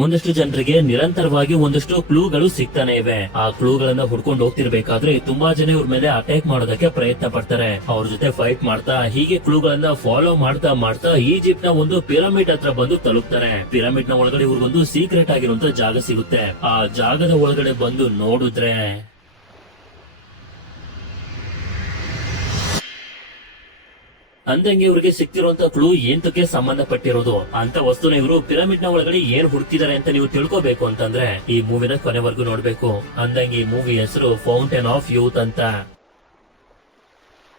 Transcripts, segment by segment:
ಒಂದಷ್ಟು ಜನರಿಗೆ ನಿರಂತರವಾಗಿ ಒಂದಷ್ಟು ಕ್ಲೂಗಳು ಸಿಗ್ತಾನೆ ಇವೆ. ಆ ಕ್ಲೂಗಳನ್ನ ಹುಡ್ಕೊಂಡು ಹೋಗ್ತಿರ್ಬೇಕಾದ್ರೆ ತುಂಬಾ ಜನ ಇವ್ರ ಮೇಲೆ ಅಟ್ಯಾಕ್ ಮಾಡೋದಕ್ಕೆ ಪ್ರಯತ್ನ ಪಡ್ತಾರೆ. ಅವ್ರ ಜೊತೆ ಫೈಟ್ ಮಾಡ್ತಾ ಹೀಗೆ ಕ್ಲೂಗಳನ್ನ ಫಾಲೋ ಮಾಡ್ತಾ ಮಾಡ್ತಾ ಈಜಿಪ್ಟ್ ನ ಒಂದು ಪಿರಮಿಡ್ ಹತ್ರ ಬಂದು ತಲುಪ್ತಾರೆ. ಪಿರಮಿಡ್ ನ ಒಳಗಡೆ ಇವ್ರಿಗೊಂದು ಸೀಕ್ರೆಟ್ ಆಗಿರುವಂತ ಜಾಗ ಸಿಗುತ್ತೆ. ಆ ಜಾಗದ ಒಳಗಡೆ ಬಂದು ನೋಡಿದ್ರೆ ಅಂದಂಗೆ ಇವ್ರಿಗೆ ಸಿಕ್ತಿರುವಂತ ಕ್ಲೂ ಏಂತಕ್ಕೆ ಸಂಬಂಧಪಟ್ಟಿರೋದು ಅಂತ ವಸ್ತುನ ಇವರು ಪಿರಮಿಡ್ ನ ಒಳಗಡೆ ಏನ್ ಹುಡುಕಿದ್ದಾರೆ ಅಂತ ನೀವು ತಿಳ್ಕೋಬೇಕು ಅಂತಂದ್ರೆ ಈ ಮೂವಿನ ಕೊನೆವರೆಗೂ ನೋಡ್ಬೇಕು. ಅಂದಂಗೆ ಈ ಮೂವಿ ಹೆಸರು ಫೌಂಟೇನ್ ಆಫ್ ಯೂತ್ ಅಂತ.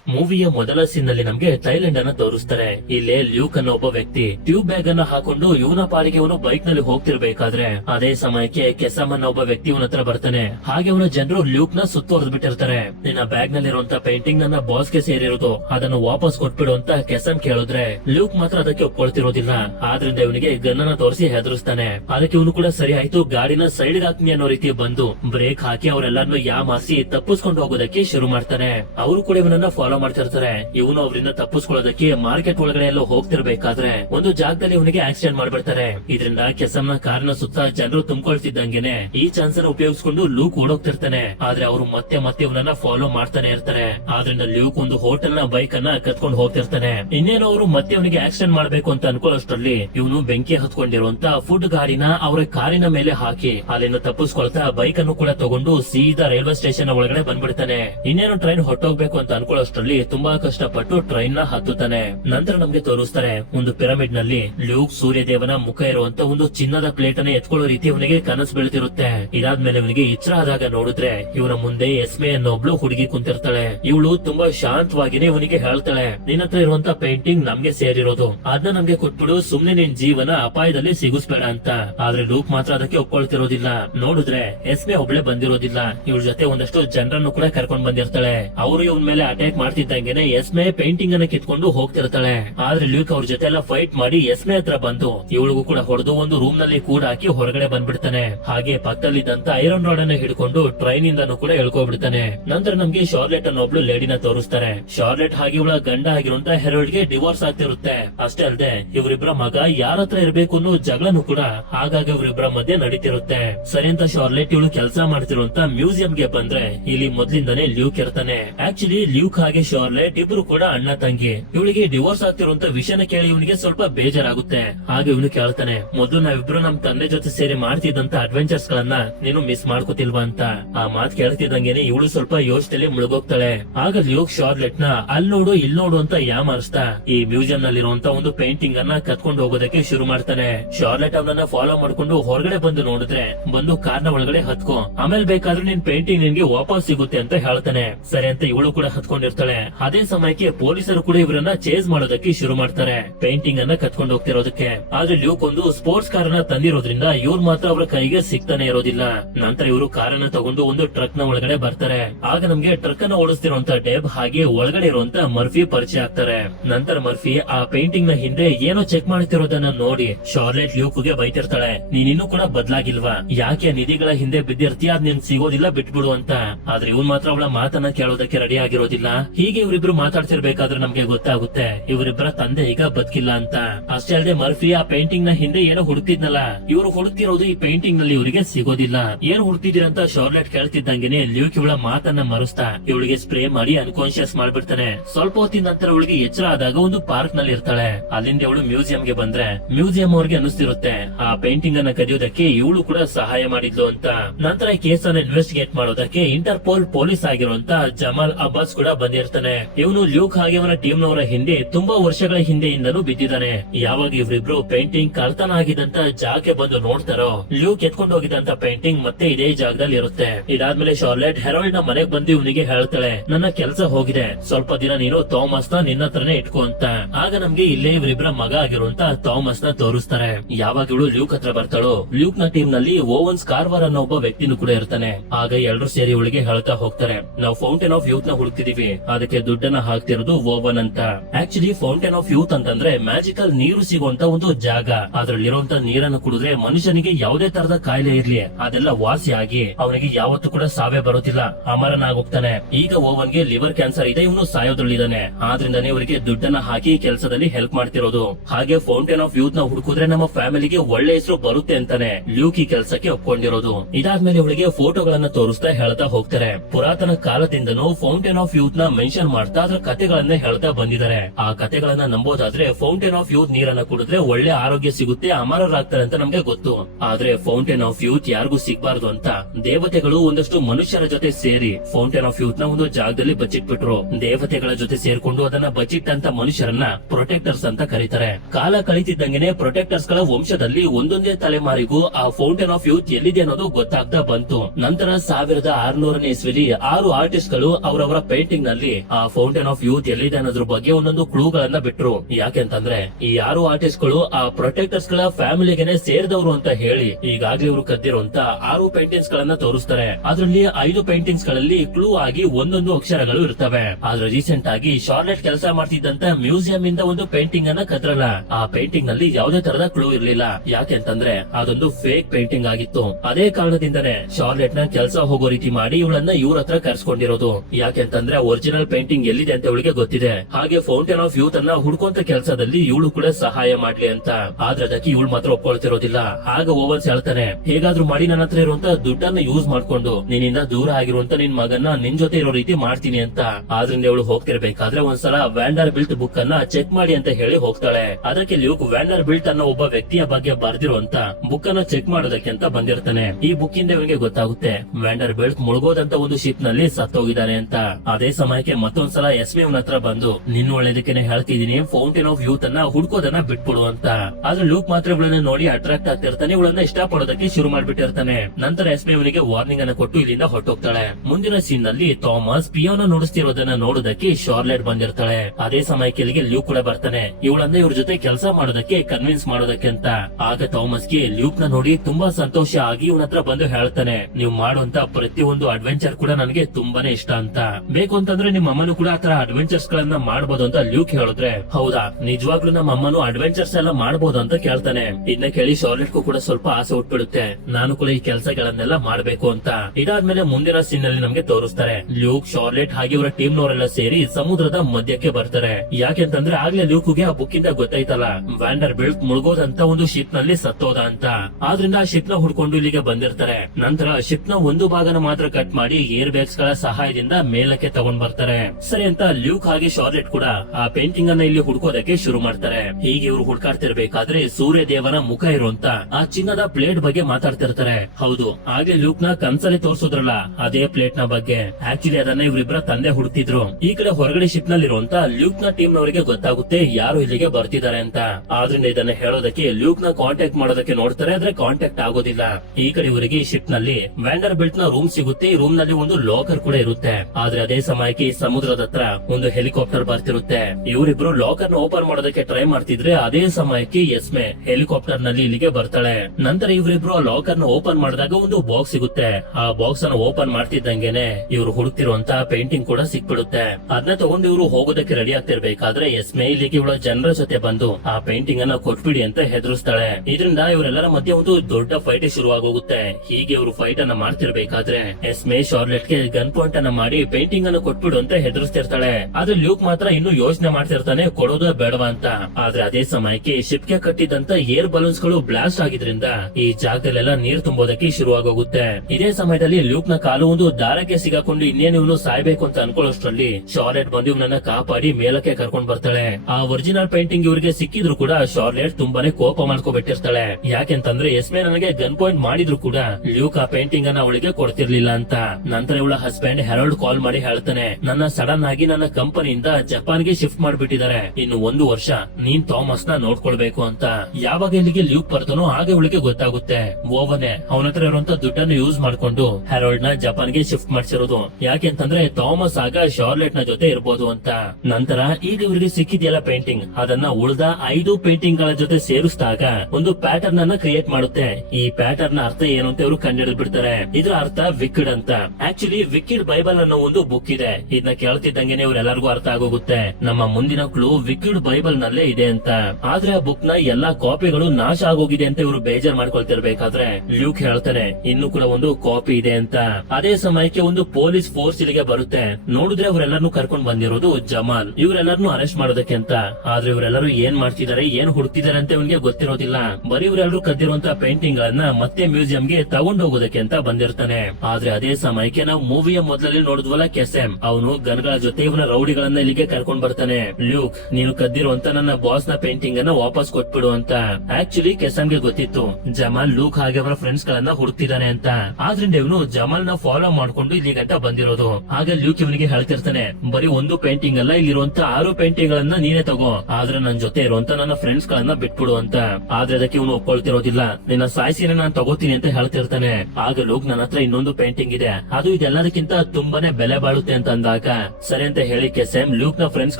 ಮೂವಿಯ ಮೊದಲ ಸೀನ್ ನಲ್ಲಿ ನಮ್ಗೆ ಥೈಲ್ಯಾಂಡ್ ಅನ್ನ ತೋರಿಸ್ತಾರೆ. ಇಲ್ಲೇ ಲ್ಯೂಕ್ ಅನ್ನೋ ಒಬ್ಬ ವ್ಯಕ್ತಿ ಟ್ಯೂಬ್ ಬ್ಯಾಗ್ ಅನ್ನ ಹಾಕೊಂಡು ಇವನ ಪಾಲಿಗೆ ಅವನು ಬೈಕ್ ನಲ್ಲಿ ಹೋಗ್ತಿರ್ಬೇಕಾದ್ರೆ ಅದೇ ಸಮಯಕ್ಕೆ ಕೆಸಮ್ ಅನ್ನೋ ಒಬ್ಬ ವ್ಯಕ್ತಿ ಇವನ ಹತ್ರ ಬರ್ತಾನೆ. ಹಾಗೆ ಅವನ ಜನರು ಲ್ಯೂಕ್ ನ ಸುತ್ತುವರೆದು ಬಿಟ್ಟಿರ್ತಾರೆ. ನಿನ್ನ ಬ್ಯಾಗ್ ನಲ್ಲಿ ಇರುವಂತ ಪೇಂಟಿಂಗ್ ನನ್ನ ಬಾಸ್ ಗೆ ಸೇರಿರೋದು, ಅದನ್ನು ವಾಪಸ್ ಕೊಟ್ಬಿಡು ಅಂತ ಕೆಸಮ್ ಕೇಳಿದ್ರೆ ಲ್ಯೂಕ್ ಮಾತ್ರ ಅದಕ್ಕೆ ಒಪ್ಕೊಳ್ತಿರೋದಿಲ್ಲ. ಆದ್ರಿಂದ ಇವನಿಗೆ ಗನ್ನನ್ನ ತೋರಿಸಿ ಹೆದರಿಸ್ತಾನೆ. ಅದಕ್ಕೆ ಇವನು ಕೂಡ ಸರಿ ಆಯ್ತು, ಗಾಡಿನ ಸೈಡ್ ಹಾಕ್ತೀನಿ ಅನ್ನೋ ರೀತಿ ಬಂದು ಬ್ರೇಕ್ ಹಾಕಿ ಅವರೆಲ್ಲರನ್ನು ಯಾಮಾರಿಸಿ ತಪ್ಪಿಸ್ಕೊಂಡು ಹೋಗೋದಕ್ಕೆ ಶುರು ಮಾಡ್ತಾನೆ. ಅವರು ಕೂಡ ಇವನನ್ನ ಫಾಲೋ ಮಾಡ್ತಿರ್ತಾರೆ. ಇವನು ಅವರಿಂದ ತಪ್ಪಿಸ್ಕೊಳ್ಳೋದಕ್ಕೆ ಮಾರ್ಕೆಟ್ ಒಳಗಡೆ ಎಲ್ಲ ಹೋಗ್ತಿರ್ಬೇಕಾದ್ರೆ ಒಂದು ಜಾಗದಲ್ಲಿ ಇವನಿಗೆ ಆಕ್ಸಿಡೆಂಟ್ ಮಾಡ್ಬಿಡ್ತಾರೆ. ಇದರಿಂದ ಕೆಸಮ್ನ ಕಾರಿನ ಸುತ್ತ ಜನರು ತುಂಬಿಕೊಳ್ತಿದ್ದಂಗೆನೆ ಈ ಚಾನ್ಸ್ ಅನ್ನ ಉಪಯೋಗಿಸಿಕೊಂಡು ಲೂಕ್ ಓಡೋಗ್ತಿರ್ತಾನೆ. ಆದ್ರೆ ಅವರು ಮತ್ತೆ ಮತ್ತೆ ಇವನನ್ನ ಫಾಲೋ ಮಾಡ್ತಾನೆ ಇರ್ತಾರೆ. ಆದ್ರಿಂದ ಲೂಕ್ ಒಂದು ಹೋಟೆಲ್ ನ ಬೈಕ್ ಅನ್ನ ಕತ್ಕೊಂಡು ಹೋಗ್ತಿರ್ತಾನೆ. ಇನ್ನೇನು ಅವರು ಮತ್ತೆ ಅವನಿಗೆ ಆಕ್ಸಿಡೆಂಟ್ ಮಾಡ್ಬೇಕು ಅಂತ ಅನ್ಕೊಳ್ಳೋಷ್ಟರಲ್ಲಿ ಇವನು ಬೆಂಕಿ ಹತ್ಕೊಂಡಿರುವಂತ ಫುಡ್ ಗಾಡಿನ ಅವರ ಕಾರಿನ ಮೇಲೆ ಹಾಕಿ ಅಲ್ಲಿಂದ ತಪ್ಪಿಸ್ಕೊಳ್ತಾ ಬೈಕ್ ಅನ್ನು ಕೂಡ ತಗೊಂಡು ಸೀದಾ ರೈಲ್ವೆ ಸ್ಟೇಷನ್ ಒಳಗಡೆ ಬಂದ್ಬಿಡ್ತಾನೆ. ಇನ್ನೇನು ಟ್ರೈನ್ ಹೊಟ್ಟೋಗ್ಬೇಕು ಅಂತ ಅನ್ಕೊಳ್ಳೋಷ್ಟರಲ್ಲಿ ತುಂಬಾ ಕಷ್ಟಪಟ್ಟು ಟ್ರೈನ್ ನ ಹತ್ತುತ್ತಾನೆ. ನಂತರ ನಮ್ಗೆ ತೋರಿಸ್ತಾರೆ ಒಂದು ಪಿರಮಿಡ್ ನಲ್ಲಿ ಲ್ಯೂಕ್ ಸೂರ್ಯದೇವನ ಮುಖ ಇರುವಂತ ಒಂದು ಚಿನ್ನದ ಪ್ಲೇಟ್ ಅನ್ನ ಎತ್ಕೊಳ್ಳೋ ರೀತಿ ಅವನಿಗೆ ಕನಸು ಬೀಳ್ತಿರುತ್ತೆ. ಇದಾದ್ಮೇಲೆ ಅವನಿಗೆ ಎಚ್ಚರ ಆದಾಗ ನೋಡಿದ್ರೆ ಇವನ ಮುಂದೆ ಎಸ್ಮೆ ಅನ್ನೊಬ್ಳು ಹುಡುಗಿ ಕುಂತಿರ್ತಾಳೆ. ಇವಳು ತುಂಬಾ ಶಾಂತವಾಗಿನೇ ಇವನಿಗೆ ಹೇಳ್ತಾಳೆ, ನಿನ್ನ ಹತ್ರ ಇರುವಂತ ಪೇಂಟಿಂಗ್ ನಮ್ಗೆ ಸೇರಿರೋದು, ಅದನ್ನ ನಮ್ಗೆ ಕೊಟ್ಬಿಡು, ಸುಮ್ನೆ ನಿನ್ ಜೀವನ ಅಪಾಯದಲ್ಲಿ ಸಿಗಿಸ್ಬೇಡ ಅಂತ. ಆದ್ರೆ ಲೂಕ್ ಮಾತ್ರ ಅದಕ್ಕೆ ಒಪ್ಕೊಳ್ತಿರೋದಿಲ್ಲ. ನೋಡಿದ್ರೆ ಎಸ್ಮೆ ಒಬ್ಳೆ ಬಂದಿರೋದಿಲ್ಲ, ಇವಳ ಜೊತೆ ಒಂದಷ್ಟು ಜನರನ್ನು ಕೂಡ ಕರ್ಕೊಂಡ್ ಬಂದಿರ್ತಾಳೆ. ಅವರು ಇವನ್ ಮೇಲೆ ಅಟ್ಯಾಕ್ ಮಾಡ್ತಿದ್ದಂಗೆನೆ ಎಸ್ಮೆ ಪೇಂಟಿಂಗ್ ಅನ್ನ ಕಿತ್ಕೊಂಡು ಹೋಗ್ತಿರ್ತಾಳೆ. ಆದ್ರೆ ಲ್ಯೂಕ್ ಅವ್ರ ಜೊತೆ ಎಲ್ಲ ಫೈಟ್ ಮಾಡಿ ಎಸ್ಮೆ ಹತ್ರ ಬಂದು ಇವಳಿಗೂ ಕೂಡ ಹೊಡೆದು ಒಂದು ರೂಮ್ ನಲ್ಲಿ ಕೂಡ ಹಾಕಿ ಹೊರಗಡೆ ಬಂದ್ಬಿಡ್ತಾನೆ. ಹಾಗೆ ಪಕ್ಕದಲ್ಲಿದ್ದಂತ ಐರನ್ ರಾಡ್ ಅನ್ನ ಹಿಡ್ಕೊಂಡು ಟ್ರೈನ್ ಇಂದನೂ ಕೂಡ ಎಳ್ಕೊಬಿಡ್ತಾನೆ. ನಂತರ ನಮ್ಗೆ ಶಾರ್ಲೆಟ್ ಅನ್ನೊಬ್ಳು ಲೇಡಿನ ತೋರಿಸ್ತಾರೆ. ಶಾರ್ಲೆಟ್ ಹಾಗೆ ಇವಳ ಗಂಡ ಆಗಿರುವಂತ ಹೆರೋಲ್ಡ್ ಗೆ ಡಿವೋರ್ಸ್ ಆಗ್ತಿರುತ್ತೆ. ಅಷ್ಟೇ ಅಲ್ಲದೆ ಇವರಿಬ್ಬರ ಮಗ ಯಾರ ಹತ್ರ ಇರ್ಬೇಕು ಅನ್ನೋ ಜಗಳನು ಕೂಡ ಆಗಾಗ ಇವರಿಬ್ಬರ ಮಧ್ಯೆ ನಡೀತಿರುತ್ತೆ. ಸರಿ ಅಂತ ಶಾರ್ಲೆಟ್ ಇವಳು ಕೆಲಸ ಮಾಡ್ತಿರುವಂತ ಮ್ಯೂಸಿಯಂ ಗೆ ಬಂದ್ರೆ ಇಲ್ಲಿ ಮೊದ್ಲಿಂದಾನೇ ಲ್ಯೂಕ್ ಇರ್ತಾನೆ. ಆಕ್ಚುಲಿ ಲ್ಯೂಕ್ ಹಾಗೆ ಶಾರ್ಲೆಟ್ ಇಬ್ರು ಕೂಡ ಅಣ್ಣ ತಂಗಿ. ಇವಳಿಗೆ ಡಿವೋರ್ಸ್ ಆಗ್ತಿರುವಂತ ವಿಷಯನ ಕೇಳಿ ಇವನಿಗೆ ಸ್ವಲ್ಪ ಬೇಜಾರಾಗುತ್ತೆ. ಹಾಗೆ ಇವನು ಕೇಳ್ತಾನೆ, ಮೊದಲು ನಾವಿಬ್ರು ನಮ್ ತಂದೆ ಜೊತೆ ಸೇರಿ ಮಾಡ್ತಿದ್ದಂತ ಅಡ್ವೆಂಚರ್ಸ್ ಗಳನ್ನ ನೀನು ಮಿಸ್ ಮಾಡ್ಕೋತಿಲ್ವಾ ಅಂತ. ಆ ಮಾತ್ ಕೇಳ್ತಿದ್ದಂಗೆನೆ ಇವಳು ಸ್ವಲ್ಪ ಯೋಚನೆಯಲ್ಲಿ ಮುಳುಗೋಗ್ತಾಳೆ. ಆಗ ಲ್ಯೂಕ್ ಶಾರ್ಲೆಟ್ ನ ಅಲ್ಲಿ ನೋಡು ಇಲ್ಲಿ ನೋಡು ಅಂತ ಯಾಮಾರಿಸ್ತಾ ಈ ಮ್ಯೂಸಿಯಂ ನಲ್ಲಿರುವಂತ ಒಂದು ಪೇಂಟಿಂಗ್ ಅನ್ನ ಕತ್ಕೊಂಡು ಹೋಗೋದಕ್ಕೆ ಶುರು ಮಾಡ್ತಾನೆ. ಶಾರ್ಲೆಟ್ ಅವನನ್ನ ಫಾಲೋ ಮಾಡ್ಕೊಂಡು ಹೊರಗಡೆ ಬಂದು ನೋಡಿದ್ರೆ ಬಂದು ಕಾರ್ನ ಒಳಗಡೆ ಹತ್ಕೋ, ಆಮೇಲೆ ಬೇಕಾದ್ರೆ ನಿನ್ ಪೇಂಟಿಂಗ್ ನಿನ್ಗೆ ವಾಪಸ್ ಸಿಗುತ್ತೆ ಅಂತ ಹೇಳ್ತಾನೆ. ಸರಿ ಅಂತ ಇವಳು ಕೂಡ ಹತ್ಕೊಂಡಿರ್ತಾಳೆ. ಅದೇ ಸಮಯಕ್ಕೆ ಪೊಲೀಸರು ಕೂಡ ಇವರನ್ನ ಚೇಸ್ ಮಾಡೋದಕ್ಕೆ ಶುರು ಮಾಡ್ತಾರೆ, ಪೇಂಟಿಂಗ್ ಅನ್ನ ಕತ್ಕೊಂಡು ಹೋಗ್ತಿರೋದಕ್ಕೆ. ಆದ್ರೆ ಲ್ಯೂಕ್ ಒಂದು ಸ್ಪೋರ್ಟ್ಸ್ ಕಾರ್ ಅನ್ನ ತಂದಿರೋದ್ರಿಂದ ಇವ್ರು ಮಾತ್ರ ಅವರ ಕೈಗೆ ಸಿಗ್ತಾನೆ ಇರೋದಿಲ್ಲ. ನಂತರ ಇವರು ಕಾರನ್ನ ತಗೊಂಡು ಒಂದು ಟ್ರಕ್ ನ ಒಳಗಡೆ ಬರ್ತಾರೆ. ಆಗ ನಮ್ಗೆ ಟ್ರಕ್ ಅನ್ನ ಓಡಿಸ್ತಿರುವಂತ ಡೆಬ್ ಹಾಗೆ ಒಳಗಡೆ ಇರುವಂತ ಮರ್ಫಿ ಪರಿಚಯ ಆಗ್ತಾರೆ. ನಂತರ ಮರ್ಫಿ ಆ ಪೇಂಟಿಂಗ್ ನ ಹಿಂದೆ ಏನೋ ಚೆಕ್ ಮಾಡ್ತಿರೋದನ್ನ ನೋಡಿ ಶಾರ್ಲೆಟ್ ಲ್ಯೂಕ್ ಗೆ ಬೈತಿರ್ತಾಳೆ, ನೀನಿನ್ನೂ ಕೂಡ ಬದ್ಲಾಗಿಲ್ವಾ, ಯಾಕೆ ನಿಧಿಗಳ ಹಿಂದೆ ಬಿದ್ದಿರ್ತೀಯ, ಅದ್ ನಿನ್ ಸಿಗೋದಿಲ್ಲ ಬಿಟ್ಬಿಡು ಅಂತ. ಆದ್ರೆ ಇವ್ನು ಮಾತ್ರ ಅವಳ ಮಾತನ್ನ ಕೇಳೋದಕ್ಕೆ ರೆಡಿ ಆಗಿರೋದಿಲ್ಲ. ಹೀಗೆ ಇವರಿಬ್ರು ಮಾತಾಡ್ತಿರ್ಬೇಕಾದ್ರೆ ನಮ್ಗೆ ಗೊತ್ತಾಗುತ್ತೆ ಇವರಿಬ್ಬರ ತಂದೆ ಈಗ ಬದುಕಿಲ್ಲ ಅಂತ. ಅಷ್ಟೇ ಅಲ್ಲದೆ ಮರ್ಫಿ ಆ ಪೇಂಟಿಂಗ್ ನ ಹಿಂದೆ ಏನೋ ಹುಡುಕ್ತಿದ್ನಲ್ಲ, ಇವರು ಹುಡುಕ್ತಿರೋದು ಈ ಪೇಂಟಿಂಗ್ ನಲ್ಲಿ ಇವರಿಗೆ ಸಿಗೋದಿಲ್ಲ. ಏನ್ ಹುಡುಕ್ತಿದ್ದೀರಂತ ಶಾರ್ಲೆಟ್ ಕೇಳ್ತಿದ್ದಂಗೆನೆ ಲ್ಯೂಕ್ ಇವಳ ಮಾತನ್ನ ಮರೆಸ್ತಾ ಇವಳಿಗೆ ಸ್ಪ್ರೇ ಮಾಡಿ ಅನ್ಕಾನ್ಶಿಯಸ್ ಮಾಡ್ಬಿಡ್ತಾನೆ. ಸ್ವಲ್ಪ ಹೊತ್ತಿನ ನಂತರ ಅವಳಿಗೆ ಎಚ್ಚರ ಆದಾಗ ಒಂದು ಪಾರ್ಕ್ ನಲ್ಲಿ ಇರ್ತಾಳೆ. ಅಲ್ಲಿಂದ ಇವಳು ಮ್ಯೂಸಿಯಂ ಗೆ ಬಂದ್ರೆ ಮ್ಯೂಸಿಯಂ ಅವ್ರಿಗೆ ಅನಿಸ್ತಿರುತ್ತೆ ಆ ಪೇಂಟಿಂಗ್ ಅನ್ನ ಕದಿಯೋದಕ್ಕೆ ಇವಳು ಕೂಡ ಸಹಾಯ ಮಾಡಿದ್ಲು ಅಂತ. ನಂತರ ಈ ಕೇಸ್ ಅನ್ನ ಇನ್ವೆಸ್ಟಿಗೇಟ್ ಮಾಡೋದಕ್ಕೆ ಇಂಟರ್ಪೋಲ್ ಪೊಲೀಸ್ ಆಗಿರುವಂತ ಜಮಾಲ್ ಅಬ್ಬಾಸ್ ಕೂಡ ಬಂದಿರ್ತಾನೆ. ಇವನು ಲ್ಯೂಕ್ ಹಾಗೆ ಅವನ ಟೀಮ್ ನವರ ಹಿಂದೆ ತುಂಬಾ ವರ್ಷಗಳ ಹಿಂದೆಯಿಂದಲೂ ಬಿದ್ದಿದ್ದಾನೆ. ಯಾವಾಗ ಇವರಿಬ್ರು ಪೇಂಟಿಂಗ್ ಕಳ್ತನ ಆಗಿದಂತ ಜಾಗಕ್ಕೆ ಬಂದು ನೋಡ್ತಾರೋ ಲ್ಯೂಕ್ ಎತ್ಕೊಂಡು ಹೋಗಿದಂತ ಪೇಂಟಿಂಗ್ ಮತ್ತೆ ಇದೇ ಜಾಗದಲ್ಲಿ ಇರುತ್ತೆ. ಇದಾದ್ಮೇಲೆ ಶಾರ್ಲೆಟ್ ಹೆರಾಲ್ಡ್ ನ ಮನೆಗೆ ಬಂದು ಇವನಿಗೆ ಹೇಳ್ತಾಳೆ, ನನ್ನ ಕೆಲಸ ಹೋಗಿದೆ, ಸ್ವಲ್ಪ ದಿನ ನೀನು ಥಾಮಸ್ ನ ನಿನ್ನ ಹತ್ರನೇ ಇಟ್ಕೋ ಅಂತ. ಆಗ ನಮ್ಗೆ ಇಲ್ಲೇ ಇವರಿಬ್ಬರ ಮಗ ಆಗಿರುವಂತ ಥಾಮಸ್ ನ ತೋರಿಸ್ತಾರೆ. ಯಾವಾಗ ಇವಳು ಲ್ಯೂಕ್ ಹತ್ರ ಬರ್ತಾಳೋ ಲ್ಯೂಕ್ ನ ಟೀಮ್ ನಲ್ಲಿ ಓವನ್ಸ್ ಕಾರ್ವರ್ ಅನ್ನೋ ಒಬ್ಬ ವ್ಯಕ್ತಿನೂ ಕೂಡ ಇರ್ತಾನೆ. ಆಗ ಎಲ್ಲರೂ ಸೇರಿ ಇವಳಿಗೆ ಹೇಳ್ತಾ ಹೋಗ್ತಾರೆ, ನಾವು ಫೌಂಟೇನ್ ಆಫ್ ಯೂತ್ ನ ಹುಡುಕ್ತಿದೀವಿ, ಅದಕ್ಕೆ ದುಡ್ಡನ್ನ ಹಾಕ್ತಿರೋದು ಓವನ್ ಅಂತ. ಆಕ್ಚುಲಿ ಫೌಂಟೇನ್ ಆಫ್ ಯೂತ್ ಅಂತಂದ್ರೆ ಮ್ಯಾಜಿಕಲ್ ನೀರು ಸಿಗುವಂತ ಒಂದು ಜಾಗ. ಅದ್ರಲ್ಲಿರುವಂತ ನೀರನ್ನು ಕುಡಿದ್ರೆ ಮನುಷ್ಯನಿಗೆ ಯಾವುದೇ ತರದ ಕಾಯಿಲೆ ಇರ್ಲಿ ಅದೆಲ್ಲ ವಾಸಿ ಆಗಿ ಅವನಿಗೆ ಯಾವತ್ತೂ ಕೂಡ ಸಾವೇ ಬರೋದಿಲ್ಲ, ಅಮರನಾಗೋಗ್ತಾನೆ. ಈಗ ಓವನ್ಗೆ ಲಿವರ್ ಕ್ಯಾನ್ಸರ್ ಇದೆ, ಇವನು ಸಾಯೋದ್ರಲ್ಲಿದ್ದಾನೆ. ಆದ್ರಿಂದಾನೇ ಇವರಿಗೆ ದುಡ್ಡನ್ನ ಹಾಕಿ ಕೆಲಸದಲ್ಲಿ ಹೆಲ್ಪ್ ಮಾಡ್ತಿರೋದು. ಹಾಗೆ ಫೌಂಟೇನ್ ಆಫ್ ಯೂತ್ ನ ಹುಡುಕಿದ್ರೆ ನಮ್ಮ ಫ್ಯಾಮಿಲಿಗೆ ಒಳ್ಳೆ ಹೆಸರು ಬರುತ್ತೆ ಅಂತಾನೆ ಲ್ಯೂಕ್ ಈ ಕೆಲಸಕ್ಕೆ ಒಪ್ಕೊಂಡಿರೋದು. ಇದಾದ್ಮೇಲೆ ಇವಳಿಗೆ ಫೋಟೋಗಳನ್ನ ತೋರಿಸ್ತಾ ಹೇಳ್ತಾ ಹೋಗ್ತಾರೆ. ಪುರಾತನ ಕಾಲದಿಂದನೂ ಫೌಂಟೇನ್ ಆಫ್ ಯೂತ್ ನ ಮೆನ್ಷನ್ ಮಾಡ್ತಾ ಅದ್ರ ಕಥೆಗಳನ್ನೇ ಹೇಳ್ತಾ ಬಂದಿದ್ದಾರೆ. ಆ ಕಥೆಗಳನ್ನ ನಂಬೋದಾದ್ರೆ ಫೌಂಟೇನ್ ಆಫ್ ಯೂತ್ ನೀರನ್ನ ಕುಡಿದ್ರೆ ಒಳ್ಳೆ ಆರೋಗ್ಯ ಸಿಗುತ್ತೆ, ಅಮರರಾಗ್ತಾರೆ ಅಂತ ನಮ್ಗೆ ಗೊತ್ತು. ಆದ್ರೆ ಫೌಂಟೇನ್ ಆಫ್ ಯೂತ್ ಯಾರಿಗೂ ಸಿಗ್ಬಾರ್ದು ಅಂತ ದೇವತೆಗಳು ಒಂದಷ್ಟು ಮನುಷ್ಯರ ಜೊತೆ ಸೇರಿ ಫೌಂಟೇನ್ ಆಫ್ ಯೂತ್ ನ ಒಂದು ಜಾಗದಲ್ಲಿ ಬಚ್ಚಿಟ್ಬಿಟ್ರು. ದೇವತೆಗಳ ಜೊತೆ ಸೇರ್ಕೊಂಡು ಅದನ್ನ ಬಚ್ಚಿಟ್ಟಂತ ಮನುಷ್ಯರನ್ನ ಪ್ರೊಟೆಕ್ಟರ್ಸ್ ಅಂತ ಕರೀತಾರೆ. ಕಾಲ ಕಳೀತಿದ್ದಂಗೆನೆ ಪ್ರೊಟೆಕ್ಟರ್ಸ್ ಗಳ ವಂಶದಲ್ಲಿ ಒಂದೊಂದೇ ತಲೆಮಾರಿಗೂ ಆ ಫೌಂಟೇನ್ ಆಫ್ ಯೂತ್ ಎಲ್ಲಿದೆ ಅನ್ನೋದು ಗೊತ್ತಾಗ್ತಾ ಬಂತು. ನಂತರ 1600ನೇ ಇಸ್ವಿಲಿ 6 ಆರ್ಟಿಸ್ಟ್ ಗಳು ಅವರವರ ಪೇಂಟಿಂಗ್ ನಲ್ಲಿ ಆ ಫೌಂಟೇನ್ ಆಫ್ ಯೂತ್ ಎಲ್ಲಿದೆ ಅನ್ನೋದ್ರ ಬಗ್ಗೆ ಒಂದೊಂದು ಕ್ಲೂಗಳನ್ನ ಬಿಟ್ರು. ಯಾಕೆಂತಂದ್ರೆ ಈ 6 ಆರ್ಟಿಸ್ಟ್ ಗಳು ಆ ಪ್ರೊಟೆಕ್ಟರ್ಸ್ ಗಳ ಫ್ಯಾಮಿಲಿಗೆನೆ ಸೇರಿದವರು ಅಂತ ಹೇಳಿ ಈಗಾಗ್ಲೇ ಇವರು ಕದ್ದಿರುವಂತ 6 ಪೇಂಟಿಂಗ್ಸ್ ಗಳನ್ನ ತೋರಿಸ್ತಾರೆ. ಅದರಲ್ಲಿ 5 ಪೇಂಟಿಂಗ್ಸ್ ಗಳಲ್ಲಿ ಕ್ಲೂ ಆಗಿ ಒಂದೊಂದು ಅಕ್ಷರಗಳು ಇರ್ತವೆ. ಆದ್ರೆ ರೀಸೆಂಟ್ ಆಗಿ ಶಾರ್ಲೆಟ್ ಕೆಲಸ ಮಾಡ್ತಿದ್ದಂತ ಮ್ಯೂಸಿಯಂ ಇಂದ ಒಂದು ಪೇಂಟಿಂಗ್ ಅನ್ನ ಕದ್ರಲ್ಲ. ಆ ಪೇಂಟಿಂಗ್ ನಲ್ಲಿ ಯಾವುದೇ ತರದ ಕ್ಲೂ ಇರ್ಲಿಲ್ಲ. ಯಾಕೆಂತಂದ್ರೆ ಅದೊಂದು ಫೇಕ್ ಪೇಂಟಿಂಗ್ ಆಗಿತ್ತು. ಅದೇ ಕಾರಣದಿಂದನೇ ಶಾರ್ಲೆಟ್ ನ ಕೆಲಸ ಹೋಗೋ ರೀತಿ ಮಾಡಿ ಇವಳನ್ನ ಇವ್ರ ಹತ್ರ ಕರ್ಸ್ಕೊಂಡಿರೋದು. ಯಾಕೆಂತಂದ್ರೆ ಒರಿಜಿನಲ್ ಪೇಂಟಿಂಗ್ ಎಲ್ಲಿದೆ ಅಂತ ಇವಳಿಗೆ ಗೊತ್ತಿದೆ. ಹಾಗೆ ಫೌಂಟೇನ್ ಆಫ್ ಯೂತ್ ಅನ್ನ ಹುಡ್ಕೊಂತ ಕೆಲಸದಲ್ಲಿ ಇವಳು ಕೂಡ ಸಹಾಯ ಮಾಡ್ಲಿ ಅಂತ. ಆದ್ರೆ ಅದಕ್ಕೆ ಇವಳು ಮಾತ್ರ ಒಪ್ಕೊಳ್ತಿರೋದಿಲ್ಲ. ಆಗ ಓವನ್ಸ್ ಹೇಳ್ತಾನೆ, ಹೇಗಾದ್ರೂ ಮಾಡಿ ನನ್ನ ಹತ್ರ ಇರುವಂತ ದುಡ್ಡನ್ನ ಯೂಸ್ ಮಾಡ್ಕೊಂಡು ನಿನ್ನಿಂದ ದೂರ ಆಗಿರುವಂತ ನಿನ್ ಮಗನ್ನ ನಿನ್ ಜೊತೆ ಇರೋ ರೀತಿ ಮಾಡ್ತೀನಿ ಅಂತ. ಆದ್ರಿಂದ ಇವಳು ಹೋಗ್ತಿರ್ಬೇಕಾದ್ರೆ ಒಂದ್ಸಲ ವ್ಯಾಂಡರ್ ಬಿಲ್ಟ್ ಬುಕ್ ಅನ್ನ ಚೆಕ್ ಮಾಡಿ ಅಂತ ಹೇಳಿ ಹೋಗ್ತಾಳೆ. ಅದಕ್ಕೆ ಲ್ಯೂಕ್ ವ್ಯಾಂಡರ್ ಬಿಲ್ಟ್ ಅನ್ನೋ ಒಬ್ಬ ವ್ಯಕ್ತಿಯ ಬಗ್ಗೆ ಬರ್ದಿರುವಂತ ಬುಕ್ ಅನ್ನ ಚೆಕ್ ಮಾಡೋದಕ್ಕೆ ಅಂತ ಬಂದಿರ್ತಾನೆ. ಈ ಬುಕ್ ಇಂದ ಇವನಿಗೆ ಗೊತ್ತಾಗುತ್ತೆ ವ್ಯಾಂಡರ್ ಬಿಲ್ಟ್ ಮುಳುಗೋದಂತ ಒಂದು ಶಿಪ್ ನಲ್ಲಿ ಸತ್ತೋಗಿದ್ದಾನೆ ಅಂತ. ಅದೇ ಸಮಯಕ್ಕೆ ಮತ್ತೊಂದ್ಸಲ ಎಸ್ಮಿ ಅವನ ಹತ್ರ ಬಂದು, ನಿನ್ನ ಒಳ್ಳೇದಕ್ಕೆ ಹೇಳ್ತಿದೀನಿ, ಫೌಂಟೇನ್ ಆಫ್ ಯೂತ್ ಅನ್ನ ಹುಡ್ಕೋದನ್ನ ಬಿಟ್ಬಿಡು ಅಂತ. ಆದ್ರೆ ಲೂಕ್ ಮಾತ್ರ ಇವಳನ್ನ ನೋಡಿ ಅಟ್ರಾಕ್ಟ್ ಆಗ್ತಿರ್ತಾನೆ, ಇವಳನ್ನ ಇಷ್ಟ ಪಡೋದಕ್ಕೆ ಶುರು ಮಾಡ್ಬಿಟ್ಟಿರ್ತಾನೆ. ನಂತರ ಎಸ್ಮಿ ಅವನಿಗೆ ವಾರ್ನಿಂಗ್ ಅನ್ನ ಕೊಟ್ಟು ಇಲ್ಲಿಂದ ಹೊರಟೋಗ್ತಾಳೆ. ಮುಂದಿನ ಸೀನ್ ನಲ್ಲಿ ಥಾಮಸ್ ಪಿಯೋನ ನುಡಿಸ್ತಿರೋದನ್ನ ನೋಡೋದಕ್ಕೆ ಶಾರ್ಲೆಟ್ ಬಂದಿರ್ತಾಳೆ. ಅದೇ ಸಮಯಕ್ಕೆ ಇಲ್ಲಿಗೆ ಲ್ಯೂಕ್ ಕೂಡ ಬರ್ತಾನೆ, ಇವಳನ್ನ ಇವ್ರ ಜೊತೆ ಕೆಲಸ ಮಾಡೋದಕ್ಕೆ ಕನ್ವಿನ್ಸ್ ಮಾಡೋದಕ್ಕೆ ಅಂತ. ಆಗ ಥಾಮಸ್ಗೆ ಲ್ಯೂಕ್ ನ ನೋಡಿ ತುಂಬಾ ಸಂತೋಷ ಆಗಿ ಇವನ ಹತ್ರ ಬಂದು ಹೇಳ್ತಾನೆ, ನೀವು ಮಾಡುವಂತ ಪ್ರತಿಯೊಂದು ಅಡ್ವೆಂಚರ್ ಕೂಡ ನನಗೆ ತುಂಬಾನೇ ಇಷ್ಟ ಅಂತ. ಬೇಕು ಅಂತಂದ್ರೆ ನಿಮ್ಮ ಅಮ್ಮನು ಕೂಡ ಆತರ ಅಡ್ವೆಂಚರ್ಸ್ ಗಳನ್ನ ಮಾಡಬಹುದು ಅಂತ ಲ್ಯೂಕ್ ಹೇಳಿದ್ರೆ, ಹೌದಾ ನಿಜವಾಗ್ಲೂ ನಮ್ಮ ಅಮ್ಮನು ಅಡ್ವೆಂಚರ್ಸ್ ಎಲ್ಲ ಮಾಡಬಹುದು ಅಂತ ಕೇಳ್ತಾನೆ. ಇದನ್ನ ಕೇಳಿ ಶಾರ್ಲೆಟ್ ಕೂಡ ಸ್ವಲ್ಪ ಆಸೆ ಉಟ್ಬಿಡುತ್ತೆ, ನಾನು ಕೂಡ ಈ ಕೆಲಸಗಳನ್ನೆಲ್ಲ ಮಾಡ್ಬೇಕು ಅಂತ. ಇದಾದ್ಮೇಲೆ ಮುಂದಿನ ಸೀನ್ ನಲ್ಲಿ ನಮ್ಗೆ ತೋರಿಸ್ತಾರೆ, ಲ್ಯೂಕ್, ಶಾರ್ಲೆಟ್ ಹಾಗೆ ಇವರ ಟೀಮ್ ನವರೆಲ್ಲ ಸೇರಿ ಸಮುದ್ರದ ಮಧ್ಯಕ್ಕೆ ಬರ್ತಾರೆ. ಯಾಕೆಂತಂದ್ರೆ ಆಗ್ಲೇ ಲ್ಯೂಕ್ಗೆ ಆ ಬುಕ್ ಇಂದ ಗೊತ್ತಾಯ್ತಲ್ಲ ವ್ಯಾಂಡರ್ ಬಿಲ್ಟ್ ಮುಳುಗೋದಂತ ಒಂದು ಶಿಪ್ ನಲ್ಲಿ ಸತ್ತೋದ ಅಂತ. ಆದ್ರಿಂದ ಆ ಶಿಪ್ ನ ಹುಡ್ಕೊಂಡು ಇಲ್ಲಿಗೆ ಬಂದಿರ್ತಾರೆ. ನಂತರ ಶಿಪ್ ನ ಒಂದು ಭಾಗನ ಮಾತ್ರ ಕಟ್ ಮಾಡಿ ಏರ್ ಬ್ಯಾಗ್ಸ್ ಗಳ ಸಹಾಯದಿಂದ ಮೇಲಕ್ಕೆ ತಗೊಂಡ್ ಬರ್ತಾರೆ. ಸರಿ ಅಂತ ಲ್ಯೂಕ್ ಹಾಗೆ ಶಾರ್ಲೆಟ್ ಕೂಡ ಆ ಪೇಂಟಿಂಗ್ ಅನ್ನ ಇಲ್ಲಿ ಹುಡ್ಕೋದಕ್ಕೆ ಶುರು ಮಾಡ್ತಾರೆ. ಹೀಗೆ ಇವ್ರು ಹುಡ್ಕಾಡ್ತಿರ್ಬೇಕಾದ್ರೆ ಸೂರ್ಯ ದೇವನ ಮುಖ ಇರುವಂತ ಆ ಚಿನ್ನದ ಪ್ಲೇಟ್ ಬಗ್ಗೆ ಮಾತಾಡ್ತಿರ್ತಾರೆ. ಹೌದು, ಆಗ್ಲೇ ಲ್ಯೂಕ್ ನ ಕನ್ಸಲ್ಲಿ ತೋರ್ಸುದ್ರಲ್ಲ ಅದೇ ಪ್ಲೇಟ್ ನ ಬಗ್ಗೆ. ಆಕ್ಚುಲಿ ಅದನ್ನ ಇವರಿಬ್ಬರ ತಂದೆ ಹುಡುಕ್ತಿದ್ರು. ಈ ಕಡೆ ಹೊರಗಡೆ ಶಿಪ್ ನಲ್ಲಿರುವಂತ ಲ್ಯೂಕ್ ನ ಟೀಮ್ ನವರಿಗೆ ಗೊತ್ತಾಗುತ್ತೆ ಯಾರು ಇಲ್ಲಿಗೆ ಬರ್ತಿದ್ದಾರೆ ಅಂತ. ಆದ್ರಿಂದ ಇದನ್ನ ಹೇಳೋದಕ್ಕೆ ಲ್ಯೂಕ್ ನ ಕಾಂಟ್ಯಾಕ್ಟ್ ಮಾಡೋದಕ್ಕೆ ನೋಡ್ತಾರೆ, ಆದ್ರೆ ಕಾಂಟ್ಯಾಕ್ಟ್ ಆಗೋದಿಲ್ಲ. ಈ ಕಡೆ ಇವರಿಗೆ ಶಿಪ್ ನಲ್ಲಿ ವ್ಯಾಂಡರ್ ಬಿಲ್ಟ್ ನ ರೂಮ್ ಸಿಗುತ್ತೆ. ಈ ರೂಮ್ ನಲ್ಲಿ ಒಂದು ಲಾಕರ್ ಕೂಡ ಇರುತ್ತೆ. ಆದ್ರೆ ಅದೇ ಸಮಯಕ್ಕೆ ಈ ಸಮುದ್ರದ ಹತ್ರ ಒಂದು ಹೆಲಿಕಾಪ್ಟರ್ ಬರ್ತಿರುತ್ತೆ. ಇವರಿಬ್ರು ಲಾಕರ್ ನ ಓಪನ್ ಮಾಡೋದಕ್ಕೆ ಟ್ರೈ ಮಾಡ್ತಿದ್ರೆ ಅದೇ ಸಮಯಕ್ಕೆ ಎಸ್ಮೆ ಹೆಲಿಕಾಪ್ಟರ್ ನಲ್ಲಿ ಇಲ್ಲಿಗೆ ಬರ್ತಾಳೆ. ನಂತರ ಇವರಿಬ್ರು ಆ ಲಾಕರ್ ನ ಓಪನ್ ಮಾಡಿದಾಗ ಒಂದು ಬಾಕ್ಸ್ ಸಿಗುತ್ತೆ. ಆ ಬಾಕ್ಸ್ ಅನ್ನು ಓಪನ್ ಮಾಡ್ತಿದ್ದಂಗೆನೆ ಇವ್ರು ಹುಡುಕ್ತಿರುವಂತ ಪೇಂಟಿಂಗ್ ಕೂಡ ಸಿಕ್ಬಿಡುತ್ತೆ. ಅದನ್ನ ತಗೊಂಡು ಇವ್ರು ಹೋಗೋದಕ್ಕೆ ರೆಡಿ ಆಗ್ತಿರ್ಬೇಕಾದ್ರೆ ಎಸ್ಮೆ ಇಲ್ಲಿಗೆ ಇವಳ ಜನರ ಜೊತೆ ಬಂದು ಆ ಪೇಂಟಿಂಗ್ ಅನ್ನ ಕೊಟ್ಬಿಡಿ ಅಂತ ಹೆದರಿಸ್ತಾಳೆ. ಇದರಿಂದ ಇವರೆಲ್ಲರ ಮಧ್ಯೆ ಒಂದು ದೊಡ್ಡ ಫೈಟ್ ಶುರುವಾಗೋಗುತ್ತೆ. ಹೀಗೆ ಇವರು ಫೈಟ್ ಅನ್ನ ಮಾಡ್ತಿರ್ಬೇಕಾದ್ರೆ ಎಸ್ಮೆ ಶಾರ್ಲೆಟ್ ಗೆ ಗನ್ ಪಾಯಿಂಟ್ ಅನ್ನ ಮಾಡಿ ಪೇಂಟಿಂಗ್ ಅನ್ನು ಕೊಟ್ಬಿಡು ಅಂತ ಹೆದರಿಸ್ತಿರ್ತಾಳೆ. ಆದ್ರೆ ಲ್ಯೂಕ್ ಮಾತ್ರ ಇನ್ನು ಯೋಚನೆ ಮಾಡ್ತಿರ್ತಾನೆ ಕೊಡೋದು ಬೇಡವಾ ಅಂತ. ಆದ್ರೆ ಅದೇ ಸಮಯಕ್ಕೆ ಶಿಪ್ ಗೆ ಕಟ್ಟಿದಂತ ಏರ್ ಬಲೂನ್ಸ್ ಗಳು ಬ್ಲಾಸ್ಟ್ ಆಗಿದ್ರಿಂದ ಈ ಜಾಗದಲ್ಲೆಲ್ಲ ನೀರ್ ತುಂಬೋದಕ್ಕೆ ಶುರುವಾಗೋಗುತ್ತೆ. ಇದೇ ಸಮಯದಲ್ಲಿ ಲ್ಯೂಕ್ ನ ಕಾಲು ಒಂದು ದಾರಕ್ಕೆ ಸಿಗಾಕೊಂಡು ಇನ್ನೇನು ಇವನು ಸಾಯ್ಬೇಕು ಅಂತ ಅನ್ಕೊಳ್ಳೋಷ್ಟ್ರಲ್ಲಿ ಶಾರ್ಲೆಟ್ ಬಂದು ಇವನನ್ನ ಕಾಪಾಡಿ ಮೇಲಕ್ಕೆ ಕರ್ಕೊಂಡ್ ಬರ್ತಾಳೆ. ಆ ಒರಿಜಿನಲ್ ಪೇಂಟಿಂಗ್ ಇವರಿಗೆ ಸಿಕ್ಕಿದ್ರು ಕೂಡ ಶಾರ್ಲೆಟ್ ತುಂಬಾನೇ ಕೋಪ ಮಾಡ್ಕೊಬಿಟ್ಟಿರ್ತಾಳೆ. ಯಾಕೆಂತಂದ್ರೆ ಎಸ್ಮೆ ನನಗೆ ಗನ್ ಪಾಯಿಂಟ್ ಮಾಡಿದ್ರು ಕೂಡ ಲ್ಯೂಕ್ ಆ ಪೇಂಟಿಂಗ್ ಅನ್ನ ಅವಳಿಗೆ ಕೊಡ್ತಿರ್ಲಿಲ್ಲ ಅಂತ. ನಂತರ ಇವಳ ಹಸ್ಬೆಂಡ್ ಹೆರಾಲ್ಡ್ ಕಾಲ್ ಮಾಡಿ ಹೇಳ್ತಾನೆ, ನನ್ನ ಸಡನ್ ಆಗಿ ನನ್ನ ಕಂಪನಿಯಿಂದ ಜಪಾನ್ಗೆ ಶಿಫ್ಟ್ ಮಾಡ್ಬಿಟ್ಟಿದ್ದಾರೆ. ಇನ್ನು 1 ವರ್ಷ ನೀನ್ ಥಾಮಸ್ ನ ನೋಡ್ಕೊಳ್ಬೇಕು ಅಂತ. ಯಾವಾಗ ಇಲ್ಲಿಗೆ ಲ್ಯೂಕ್ ಬರ್ತಾನೋ ಆಗ ಇವಳಿಗೆ ಗೊತ್ತಾಗುತ್ತೆ ಓವನೆ ಅವನ ಹತ್ರ ಇರುವಂತ ದುಡ್ಡನ್ನು ಯೂಸ್ ಮಾಡ್ಕೊಂಡು ಹೆರಾಲ್ಡ್ ನ ಜಪಾನ್ಗೆ ಶಿಫ್ಟ್ ಮಾಡ್ಸಿರೋದು. ಯಾಕೆಂತಂದ್ರೆ ಥಾಮಸ್ ಆಗ ಶಾರ್ಲೆಟ್ ನ ಜೊತೆ ಇರ್ಬೋದು ಅಂತ. ನಂತರ ಈಗ ಇವರಿಗೆ ಸಿಕ್ಕಿದೆಯಲ್ಲ ಪೇಂಟಿಂಗ್, ಅದನ್ನ ಉಳಿದ 5 ಪೇಂಟಿಂಗ್ ಗಳ ಜೊತೆ ಸೇರಿಸಿದಾಗ ಒಂದು ಪ್ಯಾಟರ್ನ್ ಅನ್ನ ಕ್ರಿಯೇಟ್ ಮಾಡುತ್ತೆ. ಈ ಪ್ಯಾಟರ್ನ್ ನ ಅರ್ಥ ಏನು ಅಂತ ಇವರು ಕಂಡುಹಿಡಿದು ಬಿಡ್ತಾರೆ. ಇದ್ರ ಅರ್ಥ ವಿಕ್ಡ್ ಅಂತ. ಆಕ್ಚುಲಿ ವಿಕ್ಡ್ ಬೈಬಲ್ ಅನ್ನೋ ಒಂದು ಬುಕ್ ಇದೆ. ಇದನ್ನ ಇದನ್ನ ಕೇಳ್ತಿದ್ದಂಗೆನೆ ಇವ್ರೆಲ್ಲರಿಗೂ ಅರ್ಥ ಆಗೋಗುತ್ತೆ ನಮ್ಮ ಮುಂದಿನ ಕ್ಲೂ ವಿಕ್ಡ್ ಬೈಬಲ್ ನಲ್ಲೇ ಇದೆ ಅಂತ. ಆದ್ರೆ ಆ ಬುಕ್ ನ ಎಲ್ಲಾ ಕಾಪಿಗಳು ನಾಶ ಆಗೋಗಿದೆ ಅಂತ ಇವರು ಬೇಜಾರ್ ಮಾಡ್ಕೊಳ್ತಿರ್ಬೇಕಾದ್ರೆ ಲ್ಯೂಕ್ ಹೇಳ್ತಾನೆ ಇನ್ನು ಕೂಡ ಒಂದು ಕಾಪಿ ಇದೆ ಅಂತ. ಅದೇ ಸಮಯಕ್ಕೆ ಒಂದು ಪೊಲೀಸ್ ಫೋರ್ಸ್ ಇಲ್ಲಿಗೆ ಬರುತ್ತೆ. ನೋಡಿದ್ರೆ ಅವರೆಲ್ಲರನ್ನು ಕರ್ಕೊಂಡ್ ಬಂದಿರೋದು ಜಮಾಲ್, ಇವರೆಲ್ಲರನ್ನು ಅರೆಸ್ಟ್ ಮಾಡೋದಕ್ಕೆ ಅಂತ. ಆದ್ರೆ ಇವರೆಲ್ಲರೂ ಏನ್ ಮಾಡ್ತಿದ್ದಾರೆ ಏನ್ ಹುಡುಕ್ತಿದ್ದಾರೆ ಅಂತ ಇವನ್ಗೆ ಗೊತ್ತಿರೋದಿಲ್ಲ. ಬರೀ ಇವರೆಲ್ಲರೂ ಕದ್ದಿರುವಂತ ಪೇಂಟಿಂಗ್ ಗಳನ್ನ ಮತ್ತೆ ಮ್ಯೂಸಿಯಂಗೆ ತಗೊಂಡು ಹೋಗೋದಕ್ಕೆ ಅಂತ ಬಂದಿರ್ತಾನೆ. ಆದ್ರೆ ಅದೇ ಸಮಯಕ್ಕೆ ನಾವು ಮೂವಿಯ ಮೊದಲಲ್ಲಿ ನೋಡಿದ್ವಲ್ಲ ಕೆಸೆಮ್, ಅವನು ಗನ್ಗಳ ಜೊತೆ ಇವನ ರೌಡಿಗಳನ್ನ ಇಲ್ಲಿಗೆ ಕರ್ಕೊಂಡ್ ಬರ್ತಾನೆ. ಲ್ಯೂಕ್ ನೀನು ಕದ್ದಿರುವಂತ ನನ್ನ ಬಾಸ್ ನ ಪೇಂಟಿಂಗ್ ಅನ್ನ ವಾಪಸ್ ಕೊಟ್ಬಿಡು ಅಂತ. ಆಕ್ಚುಲಿ ಕೆಸೆಮ್ಗೆ ಗೊತ್ತಿತ್ತು ಜಮಾಲ್ ಲೂಕ್ ಹಾಗೆ ಅವರ ಫ್ರೆಂಡ್ಸ್ ಗಳನ್ನ ಹುಡುಕ್ತಿದ್ದಾನೆ ಅಂತ. ಆದ್ರಿಂದ ಇವನು ಜಮಾಲ್ ನ ಫಾಲೋ ಮಾಡ್ಕೊಂಡು ಇಲ್ಲಿ ಗಂಟ ಬಂದಿರೋದು. ಆಗ ಲ್ಯೂಕ್ ಇವನಿಗೆ ಹೇಳ್ತಿರ್ತಾನೆ ಬರೀ ಒಂದು ಪೇಂಟಿಂಗ್ ಅಲ್ಲ, ಇಲ್ಲಿರುವಂತ 6 ಪೇಂಟಿಂಗ್ ಗಳನ್ನ ನೀನೇ ತಗೋ, ಆದ್ರೆ ನನ್ ಜೊತೆ ಇರುವಂತ ನನ್ನ ಫ್ರೆಂಡ್ಸ್ ಗಳನ್ನ ಬಿಟ್ಬಿಡು ಅಂತ. ಆದ್ರೆ ಅದಕ್ಕೆ ಇವನು ಒಪ್ಕೊಳ್ತಿರೋದಿಲ್ಲ. ನಿನ್ನ ಸಾಯಿಸಿನ ನಾನ್ ತಗೋತೀನಿ ಅಂತ ಹೇಳ್ತಿರ್ತಾನೆ. ಆಗ ಲೂಕ್ ನನ್ನ ಹತ್ರ ಇನ್ನೊಂದು ಪೇಂಟಿಂಗ್ ಇದೆ, ಅದು ಇದೆಲ್ಲದಕ್ಕಿಂತ ತುಂಬಾನೇ ಬೆಲೆ ಬಾಳುತ್ತೆ ಅಂತ ಅಂದಾಗ ಸರಿ ಅಂತ ಹೇಳಿ ಕೆಸೆಮ್ ಲೂಕ್ ನ ಫ್ರೆಂಡ್ಸ್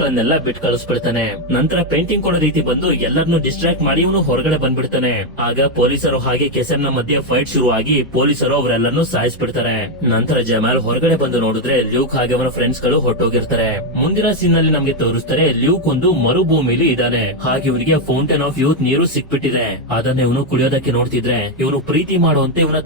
ಗಳನ್ನೆಲ್ಲ ಬಿಟ್ಟು ಕಳಿಸ್ಬಿಡ್ತಾನೆ. ನಂತರ ಪೇಂಟಿಂಗ್ ಕೊಡೋ ರೀತಿ ಬಂದು ಎಲ್ಲರನ್ನು ಡಿಸ್ಟ್ರಾಕ್ಟ್ ಮಾಡಿ ಇವನು ಹೊರಗಡೆ ಬಂದ್ಬಿಡ್ತಾನೆ. ಆಗ ಪೊಲೀಸರು ಹಾಗೆ ಕೆಸೆಮ್ ನ ಮಧ್ಯೆ ಫೈಟ್ ಶುರುವಾಗಿ ಪೊಲೀಸರು ಅವರೆಲ್ಲರನ್ನು ಸಾಯಿಸ್ಬಿಡ್ತಾರೆ. ನಂತರ ಜಮಾಲ್ ಹೊರಗಡೆ ಬಂದು ನೋಡಿದ್ರೆ ಲ್ಯೂಕ್ ಹಾಗೆ ಅವನ ಫ್ರೆಂಡ್ಸ್ ಗಳು ಹೊರಟೋಗಿರ್ತಾರೆ. ಮುಂದಿನ ಸೀನ್ ನಲ್ಲಿ ನಮ್ಗೆ ತೋರಿಸ್ತಾರೆ ಲ್ಯೂಕ್ ಒಂದು ಮರುಭೂಮಿಲಿ ಇದ್ದಾನೆ. ಹಾಗೆ ಇವನಿಗೆ ಫೌಂಟೇನ್ ಆಫ್ ಯೂತ್ ನೀರು ಸಿಕ್ಬಿಟ್ಟಿದೆ. ಅದನ್ನ ಇವನು ಕುಡಿಯೋದಕ್ಕೆ ನೋಡ್ತಿದ್ರೆ ಇವನು ಪ್ರೀತಿ ಮಾಡುವಂತೆ ಇವನ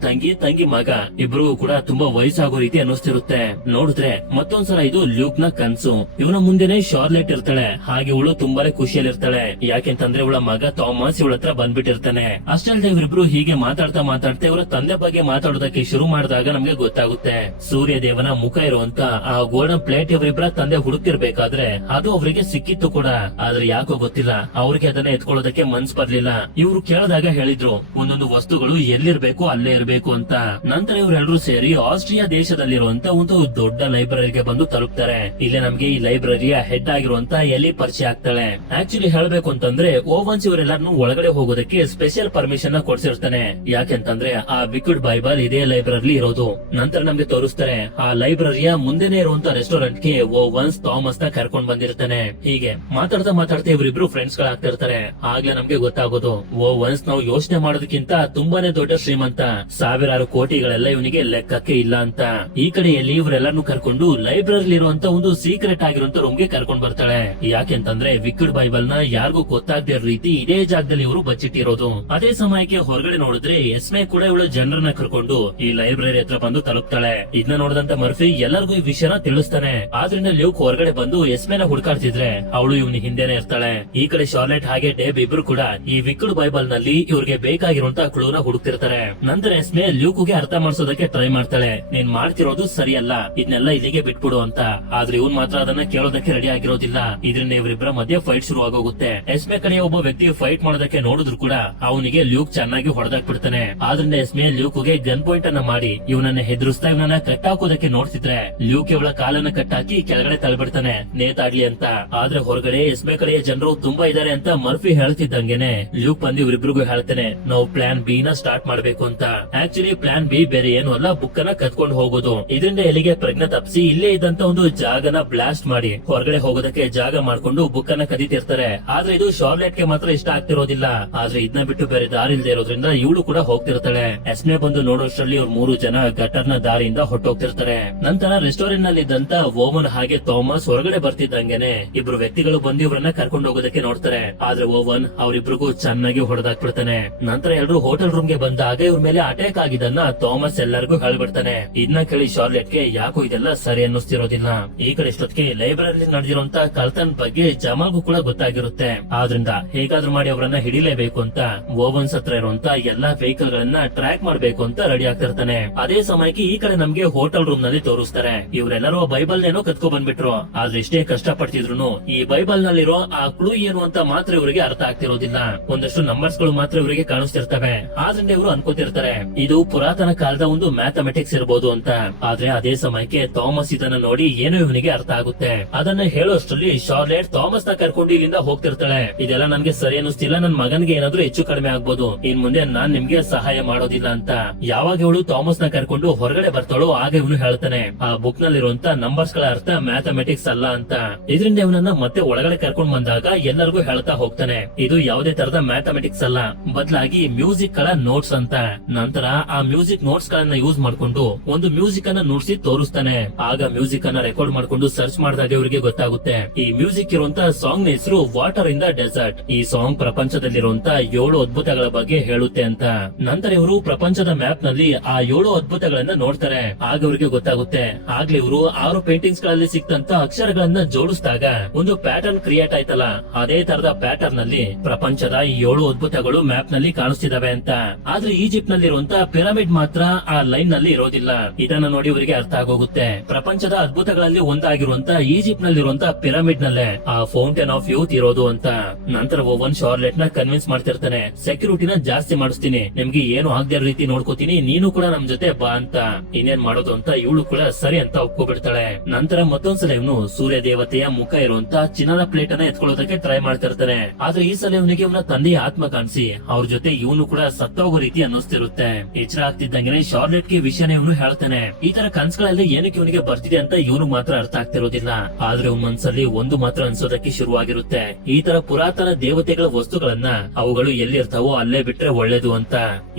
ತಂಗಿ ಮಗ ಇಬ್ರು ಕೂಡ ತುಂಬಾ ವಯಸ್ಸಾಗೋ ರೀತಿ ಅನ್ನಿಸ್ತಿರುತ್ತೆ. ನೋಡಿದ್ರೆ ಮತ್ತೊಂದ್ಸಲ ಇದು ಲ್ಯೂಕ್ ನ ಕನ್ಸು. ಇವನ ಮುಂದೆನೆ ಶಾರ್ಲೆಟ್ ಇರ್ತಾಳೆ. ಹಾಗೆ ಇವಳು ತುಂಬಾನೇ ಖುಷಿಯಲ್ಲಿರ್ತಾಳೆ. ಯಾಕೆಂತಂದ್ರೆ ಇವಳ ಮಗ ಥಾಮಸ್ ಇವಳ ಹತ್ರ ಬಂದ್ಬಿಟ್ಟಿರ್ತಾನೆ. ಅಷ್ಟಲ್ದೆ ಇವರಿಬ್ರು ಹೀಗೆ ಮಾತಾಡ್ತಾ ಇವರ ತಂದೆ ಬಗ್ಗೆ ಮಾತಾಡೋದಕ್ಕೆ ಶುರು ಮಾಡಿದಾಗ ನಮ್ಗೆ ಗೊತ್ತಾಗುತ್ತೆ ಸೂರ್ಯ ದೇವನ ಮುಖ ಇರುವಂತ ಆ ಗೋಲ್ಡನ್ ಪ್ಲೇಟ್ ಇವರಿಬ್ಬರ ತಂದೆ ಹುಡುಕ್ತಿರ್ಬೇಕಾದ್ರೆ ಅದು ಅವರಿಗೆ ಸಿಕ್ಕಿತ್ತು ಕೂಡ. ಆದ್ರೆ ಯಾಕೋ ಗೊತ್ತಿಲ್ಲ ಅವ್ರಿಗೆ ಅದನ್ನ ಎತ್ಕೊಳ್ಳೋದಕ್ಕೆ ಮನ್ಸ್ ಬರ್ಲಿಲ್ಲ. ಇವ್ರು ಕೇಳಿದಾಗ ಹೇಳಿದ್ರು ಒಂದೊಂದು ವಸ್ತುಗಳು ಎಲ್ಲಿರ್ಬೇಕು ಅಲ್ಲೇ ಇರ್ಬೇಕು ಅಂತ. ನಂತರ ಇವರೆಲ್ಲರೂ ಸೇರಿ ಆಸ್ಟ್ರಿಯಾ ದೇಶದಲ್ಲಿರುವಂತ ಒಂದು ದೊಡ್ಡ ಲೈಬ್ರರಿಗೆ ಬಂದು ತಲುಪ್ತಾರೆ. ಇಲ್ಲೇ ನಮ್ಗೆ ಈ ಲೈಬ್ರರಿಯ ಹೆಡ್ ಆಗಿರುವಂತ ಎಲಿ ಪರಿಚಯ ಆಗ್ತಾಳೆ. ಆಕ್ಚುಲಿ ಹೇಳ್ಬೇಕು ಅಂತಂದ್ರೆ ಓವನ್ಸ್ ಇವರೆಲ್ಲರನ್ನು ಒಳಗಡೆ ಹೋಗೋದಕ್ಕೆ ಸ್ಪೆಷಲ್ ಪರ್ಮಿಷನ್ ಕೊಡ್ಸಿರ್ತಾನೆ. ಯಾಕೆಂತಂದ್ರೆ ಆ ವಿಕ್ಡ್ ಬೈಬಲ್ ಇದೇ ಲೈಬ್ರರಿ ಇರೋದು. ನಂತರ ನಮ್ಗೆ ತೋರಿಸ್ತಾರೆ ಆ ಲೈಬ್ರರಿಯ ಮುಂದೆನೆ ಇರುವಂತ ರೆಸ್ಟೋರೆಂಟ್ ಗೆ ಓವನ್ಸ್ ಥಾಮಸ್ ನ ಕರ್ಕೊಂಡ್ ಬಂದಿರ್ತಾನೆ. ಹೀಗೆ ಮಾತಾಡ್ತಾ ಇವರಿಬ್ರು ಫ್ರೆಂಡ್ಸ್ ಗಳಾಗ್ತಿರ್ತಾರೆ. ಆಗ್ಲೇ ನಮ್ಗೆ ಗೊತ್ತಾಗೋದು ಓವನ್ಸ್ ನಾವು ಯೋಚನೆ ಮಾಡೋದಕ್ಕಿಂತ ತುಂಬಾನೇ ದೊಡ್ಡ ಶ್ರೀಮಂತ, ಸಾವಿರಾರು ಕೋಟಿಗಳೆಲ್ಲ ಇವನಿಗೆ ಲೆಕ್ಕಕ್ಕೆ ಇಲ್ಲ ಅಂತ. ಈ ಕಡೆಯಲ್ಲಿ ಇವರೆಲ್ಲರನ್ನು ಕರ್ಕೊಂಡು ಲೈಬ್ರರಿ ಇರುವಂತ ಒಂದು ಸೀಕ್ರೆಟ್ ಆಗಿರುವಂತ ರೂಮ್ ಗೆ ಕರ್ಕೊಂಡ್ ಬರ್ತಾಳೆ. ಯಾಕೆಂತಂದ್ರೆ ವಿಕ್ಡ್ ಬೈಬಲ್ ನ ಯಾರಿಗೂ ಗೊತ್ತಾಗದೇ ರೀತಿ ಇದೇ ಜಾಗದಲ್ಲಿ ಇವರು ಬಚ್ಚಿಟ್ಟಿರೋದು. ಅದೇ ಸಮಯಕ್ಕೆ ಹೊರಗಡೆ ನೋಡಿದ್ರೆ ಎಸ್ಮೆ ಕೂಡ ಇವಳು ಜನರನ್ನ ಕರ್ಕೊಂಡು ಈ ಲೈಬ್ರರಿ ಹತ್ರ ಬಂದು ತಲುಪ್ತಾಳೆ. ಇದನ್ನ ನೋಡಿದಂತ ಮರ್ಫಿ ಎಲ್ಲರಿಗೂ ಈ ವಿಷಯನ ತಿಳಿಸ್ತಾನೆ. ಆದ್ರಿಂದ ಲ್ಯೂಕ್ ಹೊರಗಡೆ ಬಂದು ಎಸ್ಮೆನ ಹುಡುಕಾಡ್ತಿದ್ರೆ ಅವಳು ಇವನ ಹಿಂದೆನೆ ಇರ್ತಾಳೆ. ಈ ಕಡೆ ಶಾರ್ಲೆಟ್ ಹಾಗೆ ಡೇಬ್ ಇಬ್ರು ಕೂಡ ಈ ವಿಕ್ಡ್ ಬೈಬಲ್ ನಲ್ಲಿ ಇವ್ರಿಗೆ ಬೇಕಾಗಿರುವಂತ ಕ್ಲೂನ ಹುಡುಕ್ತಿರ್ತಾರೆ. ನಂತರ ಎಸ್ಮೆ ಲ್ಯೂಕ್ಗೆ ಅರ್ಥ ಮಾಡಿಸೋದಕ್ಕೆ ಟ್ರೈ ಮಾಡ್ತಾಳೆ. ನೀನ್ ಮಾಡ್ತಿರೋದು ಸರಿಯಲ್ಲ, ಇದನ್ನೆಲ್ಲ ಇಲ್ಲಿಗೆ ಬಿಟ್ಬಿಡು ಅಂತ. ಆದ್ರೆ ಇವನ್ ಮಾತ್ರ ಅದನ್ನ ಕೇಳೋದಕ್ಕೆ ರೆಡಿ ಆಗಿರೋದಿಲ್ಲ. ಇದರಿಂದ ಇವರಿಬ್ಬರ ಮಧ್ಯೆ ಫೈಟ್ ಶುರು ಆಗೋಗುತ್ತೆ. ಎಸ್ಮೆ ಕಡೆ ಒಬ್ಬ ವ್ಯಕ್ತಿ ಫೈಟ್ ಮಾಡೋದಕ್ಕೆ ನೋಡಿದ್ರು ಕೂಡ ಅವನಿಗೆ ಲ್ಯೂಕ್ ಚೆನ್ನಾಗಿ ಹೊಡೆದಾಕ್ ಬಿಡ್ತಾನೆ. ಆದ್ರಿಂದ ಎಸ್ಮೆ ಲ್ಯೂಕ್ಗೆ ಗನ್ ಪಾಯಿಂಟ್ ಅನ್ನ ಮಾಡಿ ಇವನನ್ನ ಹೆದರಿಸ್ತಾ ಇವನನ್ನ ಕಟ್ಟಾಕೋದಕ್ಕೆ ನೋಡ್ತಿದ್ರೆ ಲ್ಯೂಕ್ ಇವಳ ಕಾಲನ್ನ ಕಟ್ಟಾಕಿ ಕೆಳಗಡೆ ತಳ್ಬಿಡ್ತಾನೆ ನೇತಾಡ್ಲಿ ಅಂತ. ಆದ್ರೆ ಹೊರಗಡೆ ಎಸ್ಮೆ ಕಡೆಯ ಜನರು ತುಂಬಾ ಇದಾರೆ ಅಂತ ಮರ್ಫಿ ಹೇಳ್ತಿದ್ದಂಗೆನೆ ಲ್ಯೂಕ್ ಬಂದು ಇವರಿಬ್ರಿಗೂ ಹೇಳ್ತಾನೆ ನಾವು ಪ್ಲಾನ್ ಬಿ ನ ಸ್ಟಾರ್ಟ್ ಮಾಡ್ಬೇಕು ಅಂತ. ಆಕ್ಚುಲಿ ಪ್ಲಾನ್ ಬಿ ಬೇರೆ ಏನು ಅಲ್ಲ, ಬುಕ್ ಅನ್ನ ಕತ್ಕೊಂಡು ಹೋಗೋದು. ಇದರಿಂದ ಎಲ್ಲಿಗೆ ಪ್ರಜ್ಞೆ ತಪ್ಪಿಸಿ ಇಲ್ಲೇ ಇದ್ದಂತ ಒಂದು ಜಾಗನ ಬ್ಲಾಸ್ಟ್ ಮಾಡಿ ಹೊರಗಡೆ ಹೋಗೋದಕ್ಕೆ ಜಾಗ ಮಾಡ್ಕೊಂಡು ಬುಕ್ ಅನ್ನ ಕದೀತಿರ್ತಾರೆ. ಆದ್ರೆ ಇದು ಶಾರ್ಲೆಟ್ ಗೆ ಮಾತ್ರ ಇಷ್ಟ ಆಗ್ತಿರೋದಿಲ್ಲ. ಆದ್ರೆ ಇದನ್ನ ಬಿಟ್ಟು ಬೇರೆ ದಾರಿ ಇಲ್ದೇ ಇರೋದ್ರಿಂದ ಇವಳು ಕೂಡ ಹೋಗ್ತಿರ್ತಾಳೆ. ಎಸ್ಮೆ ಬಂದು ನೋಡೋಷ್ಟರಲ್ಲಿ ಇವ್ರು 3 ಜನ ಗಟರ್ ನ ದಾರಿಯಿಂದ ಹೊಟ್ಟೋಗ್ತಿರ್ತಾರೆ. ನಂತರ ರೆಸ್ಟೋರೆಂಟ್ ನಲ್ಲಿ ಇದ್ದಂತ ಓವನ್ ಹಾಗೆ ಥಾಮಸ್ ಹೊರಗಡೆ ಬರ್ತಿದ್ದಂಗೆನೆ ಇಬ್ರು ವ್ಯಕ್ತಿಗಳು ಬಂದು ಇವ್ರನ್ನ ಕರ್ಕೊಂಡು ಹೋಗೋದಕ್ಕೆ ನೋಡ್ತಾರೆ. ಆದ್ರೆ ಓವನ್ ಅವರಿಬ್ರಿಗೂ ಚೆನ್ನಾಗಿ ಹೊಡೆದಾಕ್ಬಿಡ್ತಾನೆ. ನಂತರ ಎಲ್ಲರೂ ಹೋಟೆಲ್ ರೂಮ್ ಗೆ ಬಂದಾಗ ಇವ್ರ ಮೇಲೆ ಅಟ್ಯಾಕ್ ಆಗಿದ್ದನ್ನ ಥಾಮಸ್ ಎಲ್ಲರಿಗೂ ಹೇಳ್ಬಿಡ್ತಾನೆ. ಇದನ್ನ ಕೇಳಿ ಶಾರ್ಲೆಟ್ ಗೆ ಯಾಕೋ ಇದೆಲ್ಲ ಸರಿ ಅನ್ನಿಸ್ತಿರೋದಿಲ್ಲ. ಈ ಕಡೆ ಇಷ್ಟೊತ್ತಿಗೆ ಲೈಬ್ರರಿ ನಡೆದಿರುವಂತ ಕಳ್ತನ್ ಬಗ್ಗೆ ಜಮಾಲ್ಗೂ ಕೂಡ ಗೊತ್ತಾಗಿರುತ್ತೆ. ಆದ್ರಿಂದ ಹೇಗಾದ್ರೂ ಮಾಡಿ ಅವರನ್ನ ಹಿಡಿಲೇಬೇಕು ಅಂತ ಓವನ್ಸ್ ಹತ್ರ ಇರುವಂತ ಎಲ್ಲಾ ವೆಹಿಕಲ್ ಗಳನ್ನ ಟ್ರ್ಯಾಕ್ ಮಾಡ್ಬೇಕು ಅಂತ ರೆಡಿ ಆಗ್ತಿರ್ತಾನೆ. ಅದೇ ಸಮಯಕ್ಕೆ ಈ ಕಡೆ ನಮ್ಗೆ ಹೋಟೆಲ್ ರೂಮ್ ನಲ್ಲಿ ತೋರಿಸ್ತಾರೆ. ಇವರೆಲ್ಲರೂ ಬೈಬಲ್ ಏನೋ ಕತ್ಕೊ ಬಂದ್ಬಿಟ್ರು. ಆದ್ರೆ ಎಷ್ಟೇ ಕಷ್ಟ ಪಡ್ತಿದ್ರು ಈ ಬೈಬಲ್ ನಲ್ಲಿರೋ ಆ ಕ್ಲೂ ಏನು ಅಂತ ಮಾತ್ರ ಇವರಿಗೆ ಅರ್ಥ ಆಗ್ತಿರೋದಿಲ್ಲ. ಒಂದಷ್ಟು ನಂಬರ್ಸ್ ಗಳು ಮಾತ್ರ ಇವರಿಗೆ ಕಾಣಿಸ್ತಿರ್ತವೆ. ಆದ್ರಿಂದ ಇವರು ಅನ್ಕೋತಿರ್ತಾರೆ ಇದು ಪುರಾತನ ಕಾಲದ ಒಂದು ಮ್ಯಾಥಮೆಟಿಕ್ಸ್ ಇರಬಹುದು ಅಂತ. ಆದ್ರೆ ಅದೇ ಸಮಯಕ್ಕೆ ಥಾಮಸ್ ಇದನ್ನ ನೋಡಿ ಏನೋ ಇವನಿಗೆ ಅರ್ಥ ಆಗುತ್ತೆ. ಅದನ್ನ ಹೇಳೋಷ್ಟ್ರಲ್ಲಿ ಶಾರ್ಲೆಟ್ ಥಾಮಸ್ ನ ಕರ್ಕೊಂಡು ಇಲ್ಲಿಂದ ಹೋಗ್ತಿರ್ತಾಳೆ. ಇದೆಲ್ಲ ನನ್ಗೆ ಸರಿ ಅನ್ನಿಸ್ತಿಲ್ಲ, ನನ್ ಮಗನ್ಗೆ ಏನಾದ್ರೂ ಹೆಚ್ಚು ಕಡಿಮೆ ಆಗ್ಬೋದು, ಇನ್ ಮುಂದೆ ನಾನ್ ನಿಮ್ಗೆ ಸಹಾಯ ಮಾಡೋದಿಲ್ಲ ಅಂತ. ಯಾವಾಗ ಇವಳು ಥಾಮಸ್ ನ ಕರ್ಕೊಂಡು ಹೊರಗಡೆ ಬರ್ತಾಳೋ ಆಗ ಇವನು ಹೇಳ್ತಾನೆ ಆ ಬುಕ್ ನಲ್ಲಿರುವಂತ ನಂಬರ್ಸ್ ಗಳ ಅರ್ಥ ಮ್ಯಾಥಮೆಟಿಕ್ಸ್ ಅಲ್ಲ ಅಂತ. ಇದರಿಂದ ಇವನನ್ನ ಮತ್ತೆ ಒಳಗಡೆ ಕರ್ಕೊಂಡ್ ಬಂದಾಗ ಎಲ್ಲರಿಗೂ ಹೇಳ್ತಾ ಹೋಗ್ತಾನೆ ಇದು ಯಾವುದೇ ತರದ ಮ್ಯಾಥಮೆಟಿಕ್ಸ್ ಅಲ್ಲ, ಬದಲಾಗಿ ಮ್ಯೂಸಿಕ್ ಗಳ ನೋಟ್ಸ್ ಅಂತ. ನಂತರ ಆ ಮ್ಯೂಸಿಕ್ ನೋಟ್ಸ್ ಗಳನ್ನ ಯೂಸ್ ಮಾಡ್ಕೊಂಡು ಒಂದು ಮ್ಯೂಸಿಕ್ ಅನ್ನ ನುಡಿಸಿ ತೋರಿಸ್ತಾನೆ. ಆಗ ಮ್ಯೂಸಿಕ್ ಮ್ಯೂಸಿಕ್ ಅನ್ನ ರೆಕಾರ್ಡ್ ಮಾಡ್ಕೊಂಡು ಸರ್ಚ್ ಮಾಡಿದಾಗ ಇವರಿಗೆ ಗೊತ್ತಾಗುತ್ತೆ ಈ ಮ್ಯೂಸಿಕ್ ಇರುವಂತ ಸಾಂಗ್ ನ ಹೆಸರು ವಾಟರ್ ಇನ್ ದ ಡೆಸರ್ಟ್. ಈ ಸಾಂಗ್ ಪ್ರಪಂಚದಲ್ಲಿರುವಂತ 7 ಅದ್ಭುತಗಳ ಬಗ್ಗೆ ಹೇಳುತ್ತೆ ಅಂತ. ನಂತರ ಇವರು ಪ್ರಪಂಚದ ಮ್ಯಾಪ್ ನಲ್ಲಿ ಆ 7 ಅದ್ಭುತಗಳನ್ನ ನೋಡ್ತಾರೆ. ಆಗ ಇವರಿಗೆ ಗೊತ್ತಾಗುತ್ತೆ. ಆಗ್ಲೇ ಇವರು 6 ಪೇಂಟಿಂಗ್ಸ್ ಗಳಲ್ಲಿ ಸಿಕ್ತಂತ ಅಕ್ಷರಗಳನ್ನ ಜೋಡಿಸಿದಾಗ ಒಂದು ಪ್ಯಾಟರ್ನ್ ಕ್ರಿಯೇಟ್ ಆಯ್ತಲ್ಲ, ಅದೇ ತರದ ಪ್ಯಾಟರ್ನ್ ನಲ್ಲಿ ಪ್ರಪಂಚದ ಈ 7 ಅದ್ಭುತಗಳು ಮ್ಯಾಪ್ ನಲ್ಲಿ ಕಾಣಿಸ್ತಿದಾವೆ ಅಂತ. ಆದ್ರೆ ಈಜಿಪ್ಟ್ ನಲ್ಲಿರುವಂತ ಪಿರಮಿಡ್ ಮಾತ್ರ ಆ ಲೈನ್ ನಲ್ಲಿ ಇರೋದಿಲ್ಲ. ಇದನ್ನ ನೋಡಿ ಇವರಿಗೆ ಅರ್ಥ ಆಗೋಗುತ್ತೆ. ಪ್ರಪಂಚದ ಅದ್ಭುತಗಳಲ್ಲಿ ಒಂದಾಗಿರುವಂತ ಈಜಿಪ್ಟ್ ನಲ್ಲಿರುವಂತ ಪಿರಮಿಡ್ ನಲ್ಲೇ ಆ ಫೌಂಟೇನ್ ಆಫ್ ಯೂತ್ ಇರೋದು ಅಂತ. ನಂತರ ಓವನ್ ಶಾರ್ಲೆಟ್ ನ ಕನ್ವಿನ್ಸ್ ಮಾಡ್ತಿರ್ತಾನೆ, ಸೆಕ್ಯೂರಿಟಿನ ಜಾಸ್ತಿ ಮಾಡಿಸ್ತೀನಿ, ನಿಮ್ಗೆ ಏನು ಆಗದೆ ರೀತಿ ನೋಡ್ಕೋತೀನಿ, ನೀನು ಕೂಡ ನಮ್ ಜೊತೆ ಬಾ ಅಂತ. ಇನ್ನೇನ್ ಮಾಡೋದು ಅಂತ ಇವಳು ಕೂಡ ಸರಿ ಅಂತ ಒಪ್ಕೊಬಿಡ್ತಾಳೆ. ನಂತರ ಮತ್ತೊಂದ್ಸಲ ಇವನು ಸೂರ್ಯ ದೇವತೆಯ ಮುಖ ಇರುವಂತ ಚಿನ್ನದ ಪ್ಲೇಟ್ ಅನ್ನ ಎತ್ಕೊಳ್ಳೋದಕ್ಕೆ ಟ್ರೈ ಮಾಡ್ತಿರ್ತಾನೆ. ಆದ್ರೆ ಈ ಸಲ ಇವನಿಗೆ ಇವನ ತಂದೆಯ ಆತ್ಮ ಕಾಣಿಸಿ ಅವ್ರ ಜೊತೆ ಇವನು ಕೂಡ ಸತ್ತೋಗೋ ರೀತಿ ಅನ್ನಿಸ್ತಿರುತ್ತೆ. ಎಚ್ಚರ ಆಗ್ತಿದ್ದಂಗೆ ಶಾರ್ಲೆಟ್ ಗೆ ವಿಷಯನ ಇವನು ಹೇಳ್ತಾನೆ. ಈ ತರ ಕನ್ಸುಗಳಲ್ಲಿ ಏನಕ್ಕೆ ಇವನಿಗೆ ಬರ್ತಿದೆ ಅಂತ ಇವನು ಮಾತ್ರ ಅರ್ಥ ಆಗ್ತಿರೋದಿಲ್ಲ. ಆದ್ರೆ ಇವನ್ ಮನ್ಸಲ್ಲಿ ಒಂದು ಮಾತ್ರ ಅನ್ಸೋದಕ್ಕೆ ಶುರುವಾಗಿರುತ್ತೆ, ಈ ತರ ಪುರಾತನ ದೇವತೆಗಳ ವಸ್ತುಗಳನ್ನ ಅವುಗಳು ಎಲ್ಲಿರ್ತಾವೋ ಅಲ್ಲೇ ಬಿಟ್ರೆ ಒಳ್ಳೇದು ಅಂತ.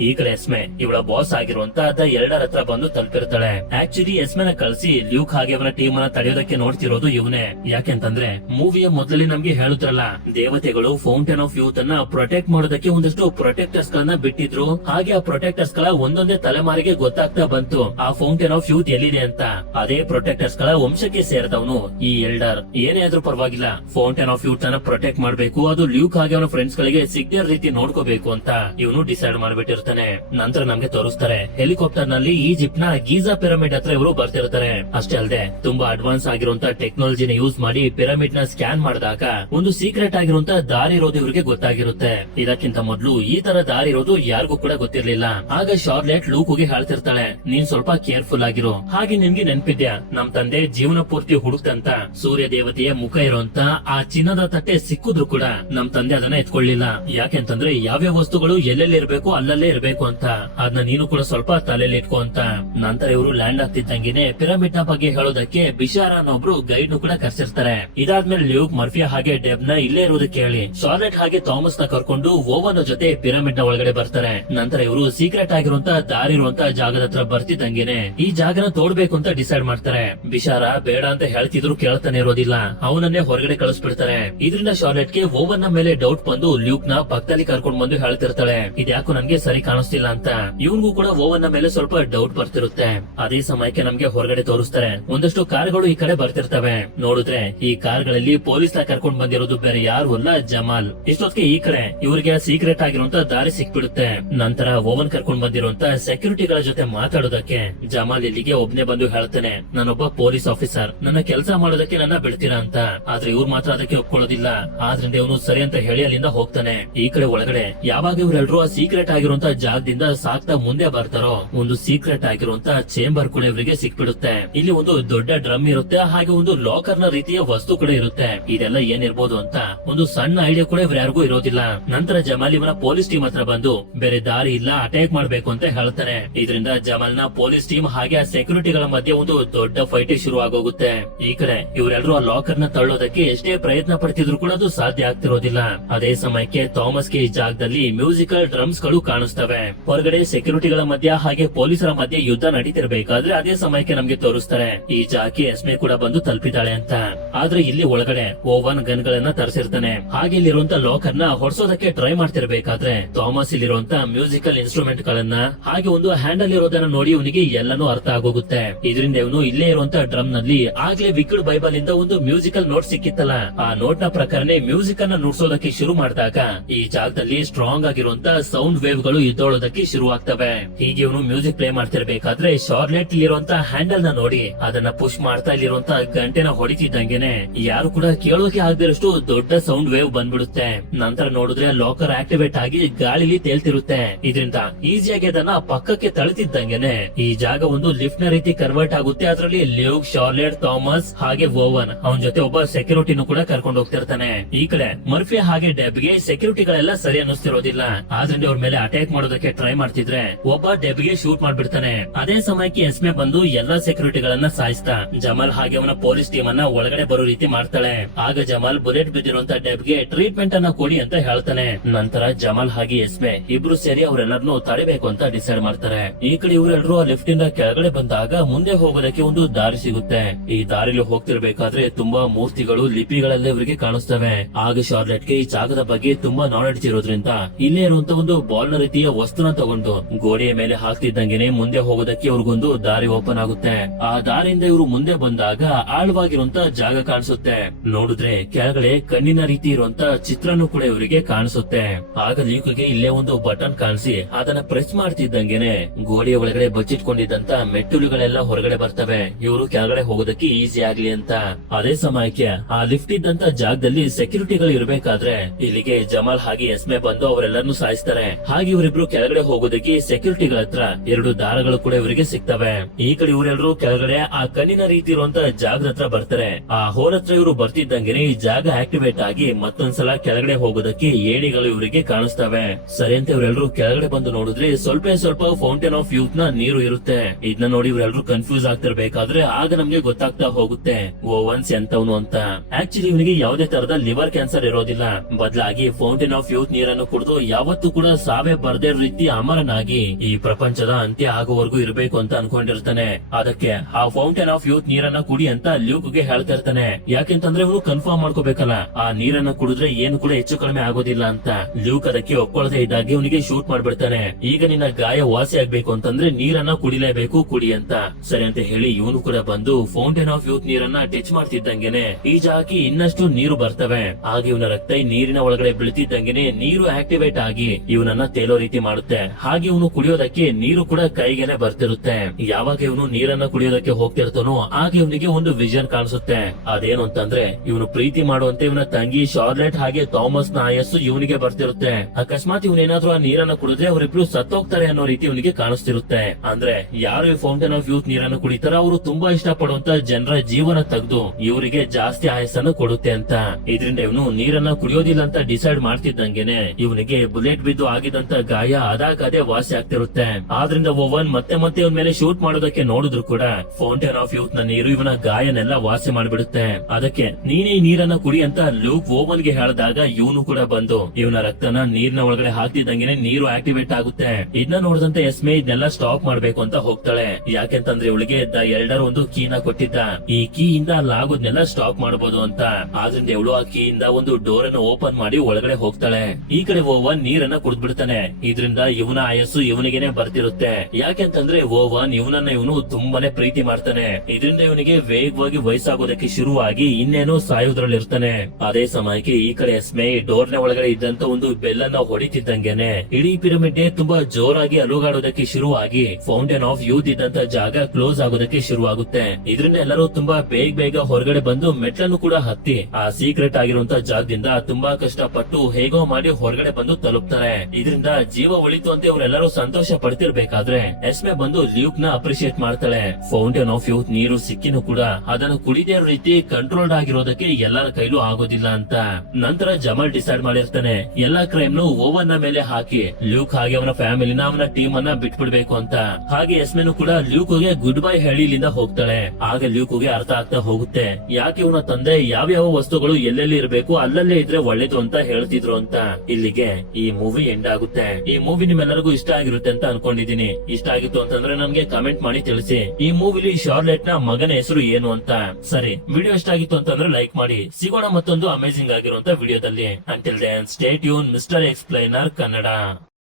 ಈ ಕಡೆ ಎಸ್ಮೆ ಇವಳ ಬಾಸ್ ಆಗಿರುವಂತ ಎರಡರ ಹತ್ರ ಬಂದು ತಲುಪಿರ್ತಾಳೆ. ಆಕ್ಚುಲಿ ಎಸ್ಮೆನ ಕಳಿಸಿ ಲ್ಯೂಕ್ ಹಾಗೆ ಅವನ ಟೀಮ್ ಅನ್ನ ತಡೆಯೋದಕ್ಕೆ ನೋಡ್ತಿರೋದು ಇವನೇ. ಯಾಕೆಂತಂದ್ರೆ ಮೂವಿಯ ಮೊದಲೇ ನಮ್ಗೆ ಹೇಳುದ್ರಲ್ಲ, ದೇವತೆಗಳು ಫೌಂಟೇನ್ ಆಫ್ ಯೂತ್ ಅನ್ನ ಪ್ರೊಟೆಕ್ಟ್ ಮಾಡೋದಕ್ಕೆ ಒಂದಷ್ಟು ಪ್ರೊಟೆಕ್ಟರ್ಸ್ ಗಳನ್ನ ಬಿಟ್ಟಿದ್ರು. ಹಾಗೆ ಆ ಪ್ರೊಟೆಕ್ಟರ್ಸ್ ಗಳ ಒಂದೊಂದೇ ತಲೆಮಾರಿಗೆ ಗೊತ್ತಾಗ್ತಾ ಬಂತು ಆ ಫೌಂಟೇನ್ ಆಫ್ ಯೂತ್ ಎಲ್ಲಿದೆ ಅಂತ. ಅದೇ ಪ್ರೊಟೆಕ್ಟರ್ಸ್ ಗಳ ವಂಶಕ್ಕೆ ಸೇರಿದವನು ಈ ಎಲ್ಡರ್. ಏನೇ ಆದ್ರೂ ಪರವಾಗಿಲ್ಲ, ಫೌಂಟೇನ್ ಆಫ್ ಯೂತ್ ಅನ್ನ ಪ್ರೊಟೆಕ್ಟ್ ಮಾಡ್ಬೇಕು, ಅದು ಲ್ಯೂಕ್ ಹಾಗೆ ಅವನ ಫ್ರೆಂಡ್ಸ್ ಗಳಿಗೆ ಸಿಗ್ದೇ ರೀತಿ ನೋಡ್ಕೋಬೇಕು ಅಂತ ಇವನು ಡಿಸೈಡ್ ಮಾಡ್ಬಿಟ್ಟಿರ್ತಾನೆ. ನಂತರ ನಮ್ಗೆ ತೋರಿಸ್ತಾರೆ ಹೆಲಿಕಾಪ್ಟರ್ ನಲ್ಲಿ ಈಜಿಪ್ಟ್ ನ ಗೀಜಾ ಪಿರಮಿಡ್ ಹತ್ರ ಇವರು ಬರ್ತಿರ್ತಾರೆ. ಅಷ್ಟೇ ಅಲ್ಲದೆ ತುಂಬಾ ಅಡ್ವಾನ್ಸ್ ಆಗಿರುವಂತ ಟೆಕ್ನಾಲಜಿನ ಯೂಸ್ ಮಾಡಿ ಪಿರಮಿಡ್ ನ ಸ್ಕ್ಯಾನ್ ಮಾಡಿದಾಗ ಒಂದು ಸೀಕ್ರೆಟ್ ಆಗಿರುವಂತ ದಾರಿ ಇರೋದು ಇವರಿಗೆ ಗೊತ್ತಾಗಿರುತ್ತೆ. ಇದಕ್ಕಿಂತ ಮೊದಲು ಈ ತರ ದಾರಿ ಇರೋದು ಯಾರಿಗೂ ಕೂಡ ಗೊತ್ತಿರ್ಲಿಲ್ಲ. ಆಗ ಶಾರ್ಲೆಟ್ ಲೂಕ್ಗೆ ಹೇಳ್ತಿರ್ತಾಳೆ, ನೀನ್ ಸ್ವಲ್ಪ ಕೇರ್ಫುಲ್ ಆಗಿರು. ಹಾಗೆ ನಿನ್ಗೆ ನೆನ್ಪಿದ್ಯಾ, ನಮ್ ತಂದೆ ಜೀವನ ಪೂರ್ತಿ ಹುಡುಕ್ತಂತ ಸೂರ್ಯ ದೇವತೆಯ ಮುಖ ಇರುವಂತ ಆ ಚಿನ್ನದ ತಟ್ಟೆ ಸಿಕ್ಕಿದ್ರು ಕೂಡ ನಮ್ ತಂದೆ ಅದನ್ನ ಎತ್ಕೊಳ್ಳಿಲ್ಲ. ಯಾಕೆಂತಂದ್ರೆ ಯಾವ್ಯಾವ ವಸ್ತುಗಳು ಎಲ್ಲೆಲ್ಲಿ ಇರ್ಬೇಕು ಅಲ್ಲಲ್ಲೇ ಇರ್ಬೇಕು ಅಂತ. ಅದನ್ನ ನೀನು ಕೂಡ ಸ್ವಲ್ಪ ತಲೆಯಲ್ಲಿ ಇಟ್ಕೋ ಅಂತ. ನಂತರ ಇವರು ಲ್ಯಾಂಡ್ ಆಗ್ತಿದ್ದಂಗೆನೆ ಪಿರಮಿಡ್ ನ ಬಗ್ಗೆ ಹೇಳೋದಕ್ಕೆ ಬಿಶಾರ ಅನ್ನೊಬ್ರು ಗೈಡ್ ನು ಕೂಡ ಕರ್ಸಿರ್ತಾರೆ. ಇದಾದ್ಮೇಲೆ ಲ್ಯೂಕ್ ಮರ್ಫಿಯಾ ಹಾಗೆ ಡೆಬ್ ನ ಇಲ್ಲೇ ಇರೋದಕ್ಕೆ ಹೇಳಿ ಶಾರ್ಲೆಟ್ ಹಾಗೆ ಥಾಮಸ್ ನ ಕರ್ಕೊಂಡು ಓವನ್ ಜೊತೆ ಪಿರಮಿಡ್ ನ ಒಳಗಡೆ ಬರ್ತಾರೆ. ನಂತರ ಇವರು ಸೀಕ್ರೆಟ್ ಆಗಿರುವಂತ ದಾರಿ ಇರುವಂತ ಜಾಗದ ಹತ್ರ ಬರ್ತಿದ್ದಂಗೆನೆ ಈ ಜಾಗನ ತೋಡ್ಬೇಕು ಅಂತ ಡಿಸೈಡ್ ಮಾಡ್ತಾರೆ. ಬಿಶಾರ ಬೇಡ ಅಂತ ಹೇಳ್ತಿದ್ರು ಕೇಳ್ತಾನೆ ಇರೋದಿಲ್ಲ, ಅವನನ್ನೇ ಹೊರಗಡೆ ಕಳಿಸ್ಬಿಡ್ತಾರೆ. ಇದರಿಂದ ಶಾರ್ಲೆಟ್ ಗೆ ಓವನ್ ನ ಮೇಲೆ ಡೌಟ್ ಬಂದು ಲ್ಯೂಕ್ ನ ಪಕ್ಕದಲ್ಲಿ ಕರ್ಕೊಂಡು ಬಂದು ಹೇಳ್ತಿರ್ತಾಳೆ, ಇದ್ಯಾಕೋ ನನ್ಗೆ ಸರಿ ಕಾಣಿಸ್ತಿಲ್ಲ ಅಂತ. ಇವನ್ಗೂ ಕೂಡ ಓವನ್ ನ ಮೇಲೆ ಸ್ವಲ್ಪ ಡೌಟ್ ಬರ್ತಿರುತ್ತೆ. ಅದೇ ಸಮಯಕ್ಕೆ ನಮ್ಗೆ ಹೊರಗಡೆ ತೋರಿಸ್ತಾರೆ ಒಂದಷ್ಟು ಕಾರ್ಗಳು ಈ ಕಡೆ ಬರ್ತಿರ್ತವೆ. ನೋಡಿದ್ರೆ ಈ ಕಾರ್ಗಳಲ್ಲಿ ಪೊಲೀಸ್ ನ ಕರ್ಕೊಂಡು ಬಂದಿರೋದು ಬೇರೆ ಯಾರು ಅಲ್ಲ, ಜಮಾಲ್. ಇಷ್ಟೊತ್ತಿಗೆ ಈ ಕಡೆ ಇವರಿಗೆ ಸೀಕ್ರೆಟ್ ಆಗಿರುವಂತ ದಾರಿ ಸಿಕ್ಬಿಡುತ್ತೆ. ನಂತರ ಓವನ್ ಕರ್ಕೊಂಡು ಬಂದಿರುವಂತ ಸೆಕ್ಯೂರಿಟಿಗಳ ಜೊತೆ ಮಾತಾಡೋದಕ್ಕೆ ಜಮಾಲ್ ಇಲ್ಲಿಗೆ ಒಬ್ನೇ ಬಂದು ಹೇಳ್ತಾನೆ, ನಾನೊಬ್ಬ ಪೊಲೀಸ್ ಆಫೀಸರ್, ನನ್ನ ಕೆಲಸ ಮಾಡೋದಕ್ಕೆ ನನ್ನ ಬಿಡ್ತೀರಾ ಅಂತ. ಆದ್ರೆ ಇವ್ರು ಮಾತ್ರ ಅದಕ್ಕೆ ಒಪ್ಕೊಳ್ಳೋದಿಲ್ಲ. ಆದ್ರಿಂದ ಇವನು ಸರಿ ಅಂತ ಹೇಳಿ ಅಲ್ಲಿಂದ ಹೋಗ್ತಾನೆ. ಈ ಕಡೆ ಒಳಗಡೆ ಯಾವಾಗ ಇವರೆಲ್ಲರೂ ಆ ಸೀಕ್ರೆಟ್ ಆಗಿರುವಂತ ಜಾಗದಿಂದ ಸಾಕ್ತಾ ಮುಂದೆ ಬರ್ತಾರೋ ಒಂದು ಸೀಕ್ರೆಟ್ ಆಗಿರುವಂತ ಚೇಂಬರ್ ಕೂಡ ಇವರಿಗೆ ಸಿಕ್ಬಿಡುತ್ತೆ. ಇಲ್ಲಿ ಒಂದು ದೊಡ್ಡ ಡ್ರಮ್ ಇರುತ್ತೆ, ಹಾಗೆ ಒಂದು ಲಾಕರ್ ನ ರೀತಿಯ ವಸ್ತು ಕೂಡ ಇರುತ್ತೆ. ಇದೆಲ್ಲ ಏನಿರ್ಬೋದು ಅಂತ ಒಂದು ಸಣ್ಣ ಐಡಿಯಾ ಕೂಡ ಇವ್ರು ಯಾರಿಗೂ ಇರೋದಿಲ್ಲ. ನಂತರ ಜಮಾಲ್ ಇವನ ಪೊಲೀಸ್ ಟೀಮ್ ಹತ್ರ ಬಂದು ಬೇರೆ ದಾರಿ ಇಲ್ಲ, ಅಟ್ಯಾಕ್ ಮಾಡ್ಬೇಕು ಅಂತ ಹೇಳ್ತಾನೆ. ಇದರಿಂದ ಜಮಾಲ್ ನ ಪೊಲೀಸ್ ಟೀಮ್ ಹಾಗೆ ಆ ಸೆಕ್ಯೂರಿಟಿಗಳ ಮಧ್ಯೆ ಒಂದು ದೊಡ್ಡ ಫೈಟ್ ಶುರು ಆಗೋಗುತ್ತೆ. ಈ ಕಡೆ ಇವರೆಲ್ಲರೂ ಆ ಲಾಕರ್ ನ ತಳ್ಳೋದಕ್ಕೆ ಎಷ್ಟೇ ಪ್ರಯತ್ನ ಪಡ್ತಿದ್ರು ಕೂಡ ಅದು ಸಾಧ್ಯ ಆಗ್ತಿರೋದಿಲ್ಲ. ಅದೇ ಸಮಯಕ್ಕೆ ಥಾಮಸ್ ಗೆ ಈ ಜಾಗದಲ್ಲಿ ಮ್ಯೂಸಿಕಲ್ ಡ್ರಮ್ಸ್ ಗಳು ಕಾಣಿಸ್ತವೆ. ಹೊರಗಡೆ ಸೆಕ್ಯೂರಿಟಿಗಳ ಮಧ್ಯ ಹಾಗೆ ಪೊಲೀಸರ ಮಧ್ಯೆ ಯುದ್ಧ ನಡೀತಿರ್ಬೇಕಾದ್ರೆ ಅದೇ ಸಮಯಕ್ಕೆ ನಮ್ಗೆ ತೋರಿಸ್ತಾರೆ ಈ ಜಾಗಕ್ಕೆ ಎಸ್ಮೆ ಕೂಡ ಬಂದು ತಲುಪಿದ್ದಾಳೆ ಅಂತ. ಆದ್ರೆ ಇಲ್ಲಿ ಒಳಗಡೆ ಓವನ್ ಗನ್ ಗಳನ್ನ ತರಿಸಿರ್ತಾನೆ. ಹಾಗೆ ಇಲ್ಲಿರುವಂತ ಲಾಕರ್ ನ ಹೊಡ್ಸೋದಕ್ಕೆ ಟ್ರೈ ಮಾಡ್ತಿರ್ಬೇಕಾದ್ರೆ ಥಾಮಸ್ ಇಲ್ಲಿರುವಂತ ಮ್ಯೂಸಿಕಲ್ ಇನ್ಸ್ಟ್ರೂಮೆಂಟ್ ಗಳನ್ನ ಹಾಗೆ ಒಂದು ಹ್ಯಾಂಡಲ್ ಇರೋದನ್ನ ನೋಡಿ ಇವನಿಗೆ ಎಲ್ಲಾನು ಅರ್ಥ ಆಗೋಗುತ್ತೆ. ಇದರಿಂದ ಇವನು ಇಲ್ಲೇ ಇರುವಂತ ಡ್ರಮ್ ನಲ್ಲಿ ಆಗ್ಲೇ ವಿಕ್ಡ್ ಬೈಬಲ್ ಇಂದ ಒಂದು ಮ್ಯೂಸಿಕಲ್ ನೋಟ್ ಸಿಕ್ಕಿತ್ತಲ್ಲ, ಆ ನೋಟ್ ನ ಪ್ರಕಾರನೇ ಮ್ಯೂಸಿಕ್ ಅನ್ನ ನುಡ್ಸೋದಕ್ಕೆ ಶುರು ಮಾಡಿದಾಗ ಈ ಜಾಗದಲ್ಲಿ ಸ್ಟ್ರಾಂಗ್ ಆಗಿರುವಂತ ಸೌಂಡ್ ವೇವ್ ಗಳು ಎದ್ದೋಳೋದಕ್ಕೆ ಶುರು ಆಗ್ತವೆ. ಹೀಗೆ ಇವನು ಮ್ಯೂಸಿಕ್ ಪ್ಲೇ ಮಾಡ್ತಿರ್ಬೇಕಾದ್ರೆ ಶಾರ್ಲೆಟ್ ಇಲ್ಲಿರುವಂತ ಹ್ಯಾಂಡಲ್ ನ ನೋಡಿ ಅದನ್ನ ಪುಷ್ ಮಾಡ್ತಾ ಇಲ್ಲಿರುವಂತ ಗಂಟೆನ ಹೊಡಿತಿದ್ದಂಗೆನೆ ಯಾರು ಕೂಡ ಕೇಳೋಕೆ ಆಗದಿರಷ್ಟು ದೊಡ್ಡ ಸೌಂಡ್ ವೇವ್ ಬಂದ್ಬಿಡುತ್ತೆ. ನಂತರ ನೋಡಿದ್ರೆ ಲಾಕರ್ ಆಕ್ಟಿವೇಟ್ ಆಗಿ ಗಾಳಿಲಿ ತೇಲ್ತಿರುತ್ತೆ. ಇದರಿಂದ ಈಸಿಯಾಗಿ ಅದನ್ನ ಪಕ್ಕಕ್ಕೆ ತಳ್ತಿದ್ದಂಗೆನೆ ಈ ಜಾಗ ಒಂದು ಲಿಫ್ಟ್ ನ ರೀತಿ ಕನ್ವರ್ಟ್ ಆಗುತ್ತೆ. ಅದರಲ್ಲಿ ಲ್ಯೂಕ್, ಶಾರ್ಲೆಟ್, ಥಾಮಸ್ ಹಾಗೆ ಓವನ್ ಅವನ ಜೊತೆ ಒಬ್ಬ ಸೆಕ್ಯೂರಿಟಿನೂ ಕೂಡ ಕರ್ಕೊಂಡು ಹೋಗ್ತಿರ್ತಾನೆ. ಈ ಕಡೆ ಮರ್ಫಿ ಹಾಗೆ ಡೆಬ್ಗೆ ಸೆಕ್ಯೂರಿಟಿಗಳೆಲ್ಲ ಸರಿ ಅನ್ನಿಸ್ತಿರೋದಿಲ್ಲ. ಆದ್ರಿಂದ ಅವ್ರ ಮೇಲೆ ಅಟ್ಯಾಕ್ ಮಾಡೋದಕ್ಕೆ ಟ್ರೈ ಮಾಡ್ತಿದ್ರೆ ಒಬ್ಬ ಡೆಬ್ಗೆ ಶೂಟ್ ಮಾಡ್ಬಿಡ್ತಾನೆ. ಅದೇ ಸಮಯಕ್ಕೆ ಎಸ್ಮೆ ಬಂದು ಎಲ್ಲಾ ಸೆಕ್ಯೂರಿಟಿಗಳನ್ನ ಸಾಯಿಸ್ತಾ ಜಮಾಲ್ ಹಾಗೆ ಅವನ ಪೊಲೀಸ್ ಟೀಮ್ ಅನ್ನ ಒಳಗಡೆ ಬರೋ ರೀತಿ ಮಾಡ್ತಾಳೆ. ಆಗ ಜಮಾಲ್ ಬುಲೆಟ್ ಬಿದ್ದಿರುವಂತ ಡೆಬ್ಗೆ ಟ್ರೀಟ್ಮೆಂಟ್ ಅನ್ನ ಕೊಡಿ ಅಂತ ಹೇಳ್ತಾನೆ. ನಂತರ ಜಮಾಲ್ ಹಾಗೆ ಎಸ್ಮೆ ಇಬ್ರು ಸೇರಿ ಅವರೆಲ್ಲರನ್ನು ತಡಿಬೇಕು ಅಂತ ಡಿಸೈಡ್ ಮಾಡ್ತಾರೆ. ಈ ಕಡೆ ಇವರೆಲ್ಲರೂ ಲಿಫ್ಟ್ ಇಂದ ಕೆಳಗಡೆ ಬಂದಾಗ ಮುಂದೆ ಹೋಗೋದಕ್ಕೆ ಒಂದು ದಾರಿ ದಾರಿ ಸಿಗುತ್ತೆ. ಈ ದಾರಿಲಿ ಹೋಗ್ತಿರ್ಬೇಕಾದ್ರೆ ತುಂಬಾ ಮೂರ್ತಿಗಳು ಲಿಪಿಗಳಲ್ಲೇ ಇವರಿಗೆ ಕಾಣಿಸ್ತವೆ. ಆಗ ಶಾರ್ಲೆಟ್ಗೆ ಈ ಜಾಗದ ಬಗ್ಗೆ ತುಂಬಾ ನಾಲೆಡ್ಜ್ ಇರೋದ್ರಿಂದ ಇಲ್ಲೇ ಇರುವಂತ ಒಂದು ಬಾಲ್ ನ ರೀತಿಯ ವಸ್ತುನ ತಗೊಂಡು ಗೋಡೆಯ ಮೇಲೆ ಹಾಕ್ತಿದ್ದಂಗೆನೆ ಮುಂದೆ ಹೋಗೋದಕ್ಕೆ ಅವ್ರಿಗೊಂದು ದಾರಿ ಓಪನ್ ಆಗುತ್ತೆ. ಆ ದಾರಿಯಿಂದ ಇವರು ಮುಂದೆ ಬಂದಾಗ ಆಳವಾಗಿರುವಂತ ಜಾಗ ಕಾಣಿಸುತ್ತೆ. ನೋಡಿದ್ರೆ ಕೆಳಗಡೆ ಕಣ್ಣಿನ ರೀತಿ ಇರುವಂತ ಚಿತ್ರನೂ ಕೂಡ ಇವರಿಗೆ ಕಾಣಿಸುತ್ತೆ. ಆಗ ಲ್ಯೂಕ್ಗೆ ಇಲ್ಲೇ ಒಂದು ಬಟನ್ ಕಾಣಿಸಿ ಅದನ್ನ ಪ್ರೆಸ್ ಮಾಡ್ತಿದ್ದಂಗೆನೆ ಗೋಡೆಯ ಒಳಗಡೆ ಬಚ್ಚಿಟ್ಕೊಂಡಿದ್ದಂತ ಮೆಟ್ಟಲುಗಳೆಲ್ಲ ಹೊರಗಡೆ ಬರ್ತವೆ. ಇವರು ಕೆಳಗಡೆ ಹೋಗೋದಕ್ಕೆ ಈಸಿ ಆಗ್ಲಿ ಅಂತ. ಅದೇ ಸಮಯಕ್ಕೆ ಆ ಲಿಫ್ಟ್ ಇದ್ದಂತ ಜಾಗದಲ್ಲಿ ಸೆಕ್ಯೂರಿಟಿಗಳು ಇರಬೇಕಾದ್ರೆ ಇಲ್ಲಿಗೆ ಜಮಾಲ್ ಹಾಗೆ ಎಸ್ಮೆ ಬಂದು ಅವರೆಲ್ಲರನ್ನು ಸಾಯಿಸ್ತಾರೆ. ಹಾಗೆ ಇವರಿಬ್ರು ಕೆಳಗಡೆ ಹೋಗೋದಕ್ಕೆ ಸೆಕ್ಯೂರಿಟಿಗಳ ಹತ್ರ 2 ದಾರಗಳು ಕೂಡ ಇವರಿಗೆ ಸಿಗ್ತವೆ. ಈ ಕಡೆ ಇವರೆಲ್ಲರೂ ಕೆಳಗಡೆ ಆ ಕಣ್ಣಿನ ರೀತಿ ಇರುವಂತ ಜಾಗದ ಹತ್ರ ಬರ್ತಾರೆ. ಆ ಹೋಲ್ ಹತ್ರ ಇವರು ಬರ್ತಿದ್ದಂಗೆನೆ ಈ ಜಾಗ ಆಕ್ಟಿವೇಟ್ ಆಗಿ ಮತ್ತೊಂದ್ಸಲ ಕೆಳಗಡೆ ಹೋಗೋದಕ್ಕೆ ಏಣಿಗಳು ಇವರಿಗೆ ಕಾಣಿಸ್ತವೆ. ಸರಿ ಅಂತ ಇವರೆಲ್ಲರೂ ಕೆಳಗಡೆ ಬಂದು ನೋಡಿದ್ರೆ ಸ್ವಲ್ಪ ಫೌಂಟೇನ್ ಆಫ್ ಯೂತ್ ನ ನೀರು ಇರುತ್ತೆ. ಇದನ್ನ ನೋಡಿ ಇವರೆಲ್ಲರೂ ಕನ್ಫ್ಯೂಸ್ ಆಗ್ತಿರ್ಬೇಕಾದ್ರೆ ಆಗ ನಮ್ಗೆ ಗೊತ್ತಾಗ್ತಾ ಹೋಗುತ್ತೆ ಓವನ್ಸ್ ಎಂತವನು ಅಂತ. ಆಕ್ಚುಲಿ ಇವನಿಗೆ ಯಾವುದೇ ತರದ ಲಿವರ್ ಕ್ಯಾನ್ಸರ್ ಇರೋದಿಲ್ಲ. ಬದಲಾಗಿ ಫೌಂಟೇನ್ ಆಫ್ ಯೂತ್ ನೀರನ್ನು ಕುಡಿದು ಯಾವತ್ತೂ ಕೂಡ ಸಾವೇ ಬರ್ದೇ ರೀತಿ ಅಮರನಾಗಿ ಈ ಪ್ರಪಂಚದ ಅಂತ್ಯ ಆಗುವವರೆಗೂ ಇರಬೇಕು ಅಂತ ಅನ್ಕೊಂಡಿರ್ತಾನೆ. ಅದಕ್ಕೆ ಆ ಫೌಂಟೇನ್ ಆಫ್ ಯೂತ್ ನೀರನ್ನ ಕುಡಿ ಅಂತ ಲ್ಯೂಕ್ಗೆ ಹೇಳ್ತಾ ಇರ್ತಾನೆ. ಯಾಕೆಂತಂದ್ರೆ ಇವನು ಕನ್ಫರ್ಮ್ ಮಾಡ್ಕೋಬೇಕಲ್ಲ ಆ ನೀರನ್ನ ಕುಡಿದ್ರೆ ಏನು ಕೂಡ ಹೆಚ್ಚು ಕಡಿಮೆ ಆಗೋದಿಲ್ಲ ಅಂತ. ಲ್ಯೂಕ್ ಅದಕ್ಕೆ ಒಪ್ಕೊಳ್ಳದೆ ಇದ್ದಾಗೆ ಅವನಿಗೆ ಶೂಟ್ ಮಾಡ್ಬಿಡ್ತಾನೆ. ಈಗ ನಿನ್ನ ಗಾಯ ವಾಸಿ ಆಗ್ಬೇಕು ಅಂತಂದ್ರೆ ನೀರನ್ನ ಕುಡಿಲೇಬೇಕು, ಕುಡಿ ಅಂತ. ಸರಿ ಅಂತ ಹೇಳಿ ಇವನು ಕೂಡ ಬಂದು ಫೌಂಟೇನ್ ಆಫ್ ಯೂತ್ ನೀರನ್ನ ಟಚ್ ಮಾಡ್ತಿದ್ದಂಗೆನೆ ಈ ಜಾಗಕ್ಕೆ ಇನ್ನಷ್ಟು ನೀರು ಬರ್ತವೆ. ಆಗ ಇವನ ರಕ್ತ ಈ ನೀರಿನ ಒಳಗಡೆ ಬೀಳ್ತಿದ್ದಂಗೆನೆ ನೀರು ಆಕ್ಟಿವೇಟ್ ಆಗಿ ಇವನನ್ನ ತೇಲೋ ರೀತಿ ಮಾಡುತ್ತೆ. ಹಾಗೆ ಇವನು ಕುಡಿಯೋದಕ್ಕೆ ನೀರು ಕೂಡ ಕೈಗೆನೆ ಬರ್ತಿರುತ್ತೆ. ಯಾವಾಗ ಇವನು ನೀರನ್ನ ಕುಡಿಯೋದಕ್ಕೆ ಹೋಗ್ತಿರ್ತಾನೋ ಆಗ ಇವನಿಗೆ ಒಂದು ವಿಷನ್ ಕಾಣಿಸುತ್ತೆ. ಅದೇನು ಅಂತಂದ್ರೆ ಇವನು ಪ್ರೀತಿ ಮಾಡುವಂತೆ ಇವನ ತಂಗಿ ಶಾರ್ಲೆಟ್ ಹಾಗೆ ಥಾಮಸ್ ನ ಆಯಸ್ಸು ಇವನಿಗೆ ಬರ್ತಿರುತ್ತೆ. ಅಕಸ್ಮಾತ್ ಇವನೇನಾದ್ರೂ ಆ ನೀರನ್ನ ಕುಡಿದ್ರೆ ಅವರಿಬ್ರು ಸತ್ತೋಗ್ತಾರೆ ಅನ್ನೋ ರೀತಿ ಇವನಿಗೆ ಕಾಣಿಸ್ತಿರುತ್ತೆ. ಅಂದ್ರೆ ಯಾರು ಈ ಫೌಂಟೇನ್ ಆಫ್ ಯೂತ್ ನೀರನ್ನು ಕುಡಿತಾರ ಅವರು ತುಂಬಾ ಇಷ್ಟ ಪಡುವಂತ ಜನರ ಜೀವನ ತೆಗೆದು ಇವರಿಗೆ ಜಾಸ್ತಿ ಆಯಸ್ಸನ್ನು ಕೊಡುತ್ತೆ ಅಂತ. ಇದರಿಂದ ಇವನು ನೀರನ್ನ ಕುಡಿಯೋದಿಲ್ಲ ಅಂತ ಡಿಸೈಡ್ ಮಾಡ್ತಿದ್ದಂಗೆನೆ ಇವನಿಗೆ ಬುಲೆಟ್ ಬಿದ್ದು ಆಗಿದಂತ ಗಾಯ ಅದೇ ವಾಸಿ ಆಗ್ತಿರುತ್ತೆ. ಆದ್ರಿಂದ ಓವನ್ ಮತ್ತೆ ಇವನ ಮೇಲೆ ಶೂಟ್ ಮಾಡೋದಕ್ಕೆ ನೋಡಿದ್ರು ಕೂಡ ಫೌಂಟೇನ್ ಆಫ್ ಯೂತ್ ನ ನೀರು ಇವನ ಗಾಯನೆಲ್ಲ ವಾಸಿ ಮಾಡ್ಬಿಡುತ್ತೆ. ಅದಕ್ಕೆ ನೀನೇ ಈ ನೀರನ್ನ ಕುಡಿ ಅಂತ ಲೂಕ್ ಓವನ್ ಗೆ ಹೇಳಿದಾಗ ಇವನು ಕೂಡ ಬಂದು ಇವನ ರಕ್ತನ ನೀರಿನ ಒಳಗಡೆ ಹಾಕ್ತಿದ್ದಂಗೆನೆ ನೀರು ಆಕ್ಟಿವೇಟ್ ಆಗುತ್ತೆ. ಇದನ್ನ ನೋಡಿದಂತೆ ಎಸ್ಮೆ ಇದನ್ನೆಲ್ಲ ಸ್ಟಾಪ್ ಮಾಡ್ಬೇಕು ಅಂತ ಹೋಗ್ತಾಳೆ. ಯಾಕೆಂತಂದ್ರೆ ಇವಳಿಗೆ ದ ಎಲ್ಡರ್ ಒಂದು ಕೀನ ಕೊಟ್ಟಿದ್ದ. ಈ ಕೀ ಇಂದ ಅಲ್ಲಾಗೋದ್ನೆಲ್ಲ ಸ್ಟಾಪ್ ಮಾಡಬಹುದು ಅಂತ. ಆದ್ರಿಂದ ಇವಳು ಆ ಕೀ ಇಂದ ಒಂದು ಡೋರ್ ಅನ್ನು ಓಪನ್ ಮಾಡಿ ಒಳಗಡೆ ಹೋಗ್ತಾಳೆ. ಈ ಕಡೆ ಓವನ್ ನೀರನ್ನ ಕುಡಿದ್ಬಿಡ್ತಾನೆ. ಇದರಿಂದ ಇವನ ಆಯಸ್ಸು ಇವನಿಗೆನೆ ಬರ್ತಿರುತ್ತೆ. ಯಾಕೆಂತಂದ್ರೆ ಓವನ್ ಇವನು ತುಂಬಾನೇ ಪ್ರೀತಿ ಮಾಡ್ತಾನೆ. ಇದರಿಂದ ಇವನಿಗೆ ವೇಗವಾಗಿ ವಯಸ್ಸಾಗೋದಕ್ಕೆ ಶುರುವಾಗಿ ಇನ್ನೇನೋ ಸಾಯೋದ್ರಲ್ಲಿ ಇರ್ತಾನೆ. ಅದೇ ಸಮಯಕ್ಕೆ ಈ ಕಡೆ ಎಸ್ಮೆ ಡೋರ್ ನ ಒಳಗಡೆ ಇದ್ದಂತ ಒಂದು ಬೆಲ್ ಅನ್ನ ಹೊಡಿತಿದ್ದಂಗೆನೆ ಇಡೀ ಪಿರಮಿಡ್ ತುಂಬಾ ಜೋರಾಗಿ ಅಲುಗಾಡೋದಕ್ಕೆ ಶುರುವಾಗಿ ಫೌಂಟೇನ್ ಆಫ್ ಯೂತ್ ಇದ್ದಂತ ಜಾಗ ಕ್ಲೋಸ್ ಆಗೋದಕ್ಕೆ ಶುರುವಾಗುತ್ತೆ. ಇದರಿಂದ ಎಲ್ಲರೂ ತುಂಬಾ ಬೇಗ ಹೊರಗಡೆ ಬಂದು ಮೆಟ್ಲನ್ನು ಕೂಡ ಹತ್ತಿ ಆ ಸೀಕ್ರೆಟ್ ಆಗಿರುವಂತ ಜಾಗದಿಂದ ತುಂಬಾ ಕಷ್ಟಪಟ್ಟು ಹೇಗೋ ಮಾಡಿ ಹೊರಗಡೆ ಬಂದು ತಲುಪ್ತಾರೆ. ಇದರಿಂದ ಜೀವ ಉಳಿತು ಅಂತ ಅವರೆಲ್ಲರೂ ಸಂತೋಷ ಪಡ್ತಿರ್ಬೇಕಾದ್ರೆ ಎಸ್ಮೆ ಬಂದು ಲ್ಯೂಕ್ ನ ಅಪ್ರಿಶಿಯೇಟ್ ಮಾಡ್ತಾಳೆ. ಫೌಂಟೇನ್ ಆಫ್ ಯೂತ್ ನೀರು ಸಿಕ್ಕಿನೂ ಕೂಡ ಅದನ್ನು ಕುಡಿದೇ ರೀತಿ ಕಂಟ್ರೋಲ್ಡ್ ಆಗಿರೋದಕ್ಕೆ ಎಲ್ಲರ ಕೈಲೂ ಆಗೋದಿಲ್ಲ ಅಂತ. ನಂತರ ಜಮಾಲ್ ಡಿಸೈಡ್ ಮಾಡಿರ್ತಾನೆ ಎಲ್ಲಾ ಕ್ರೈಮ್ ನು ಓವನ್ ನ ಮೇಲೆ ಹಾಕಿ ಲ್ಯೂಕ್ ಹಾಗೆ ಅವನ ಫ್ಯಾಮಿಲಿನ ಅವನ ಟೀಮ್ ಅನ್ನ ಬಿಟ್ಬಿಡ್ಬೇಕು ಅಂತ. ಹಾಗೆ ಎಸ್ಮೆನು ಕೂಡ ಲ್ಯೂಕ್ ಗೆ ಗುಡ್ ಬೈ ಹೇಳಿ ಇಲ್ಲಿಂದ ಹೋಗ್ತಾಳೆ. ಆಗ ಲ್ಯೂಕ್ ಗೆ ಅರ್ಥ ಆಗ್ತಾ ಹೋಗುತ್ತೆ ಯಾಕೆ ಇವನ ತಂದೆ ಯಾವ್ಯಾವ ವಸ್ತುಗಳು ಎಲ್ಲೆಲ್ಲಿ ಇರಬೇಕು ಅಲ್ಲಲ್ಲೇ ಇದ್ರೆ ಒಳ್ಳೇದು ಅಂತ ಹೇಳ್ತಿದ್ರು ಅಂತ. ಇಲ್ಲಿಗೆ ಈ ಮೂವಿ ಎಂಡ್ ಆಗುತ್ತೆ. ಈ ಮೂವಿ ನಿಮ್ಮೆಲ್ಲರಿಗೂ ಇಷ್ಟ ಆಗಿರುತ್ತೆ ಅಂತ ಅನ್ಕೊಂಡಿದೀನಿ. ಇಷ್ಟ ಆಗಿತ್ತು ಅಂತಂದ್ರೆ ನನ್ಗೆ ಕಮೆಂಟ್ ಮಾಡಿ ತಿಳಿಸಿ. ಈ ಮೂವಿಲಿ ಶಾರ್ಲೆಟ್ ನ ಮಗನ ಹೆಸರು ಏನು ಅಂತ. ಸರಿ, ವಿಡಿಯೋ ಇಷ್ಟ ಆಗಿತ್ತು ಅಂತಂದ್ರೆ ಲೈಕ್ ಮಾಡಿ. ಸಿಗೋಣ ಮತ್ತೊಂದು ಅಮೇಜಿಂಗ್ ಆಗಿರುವಂತ ವಿಡಿಯೋದಲ್ಲಿ. Until then stay tune mister explainer Kannada.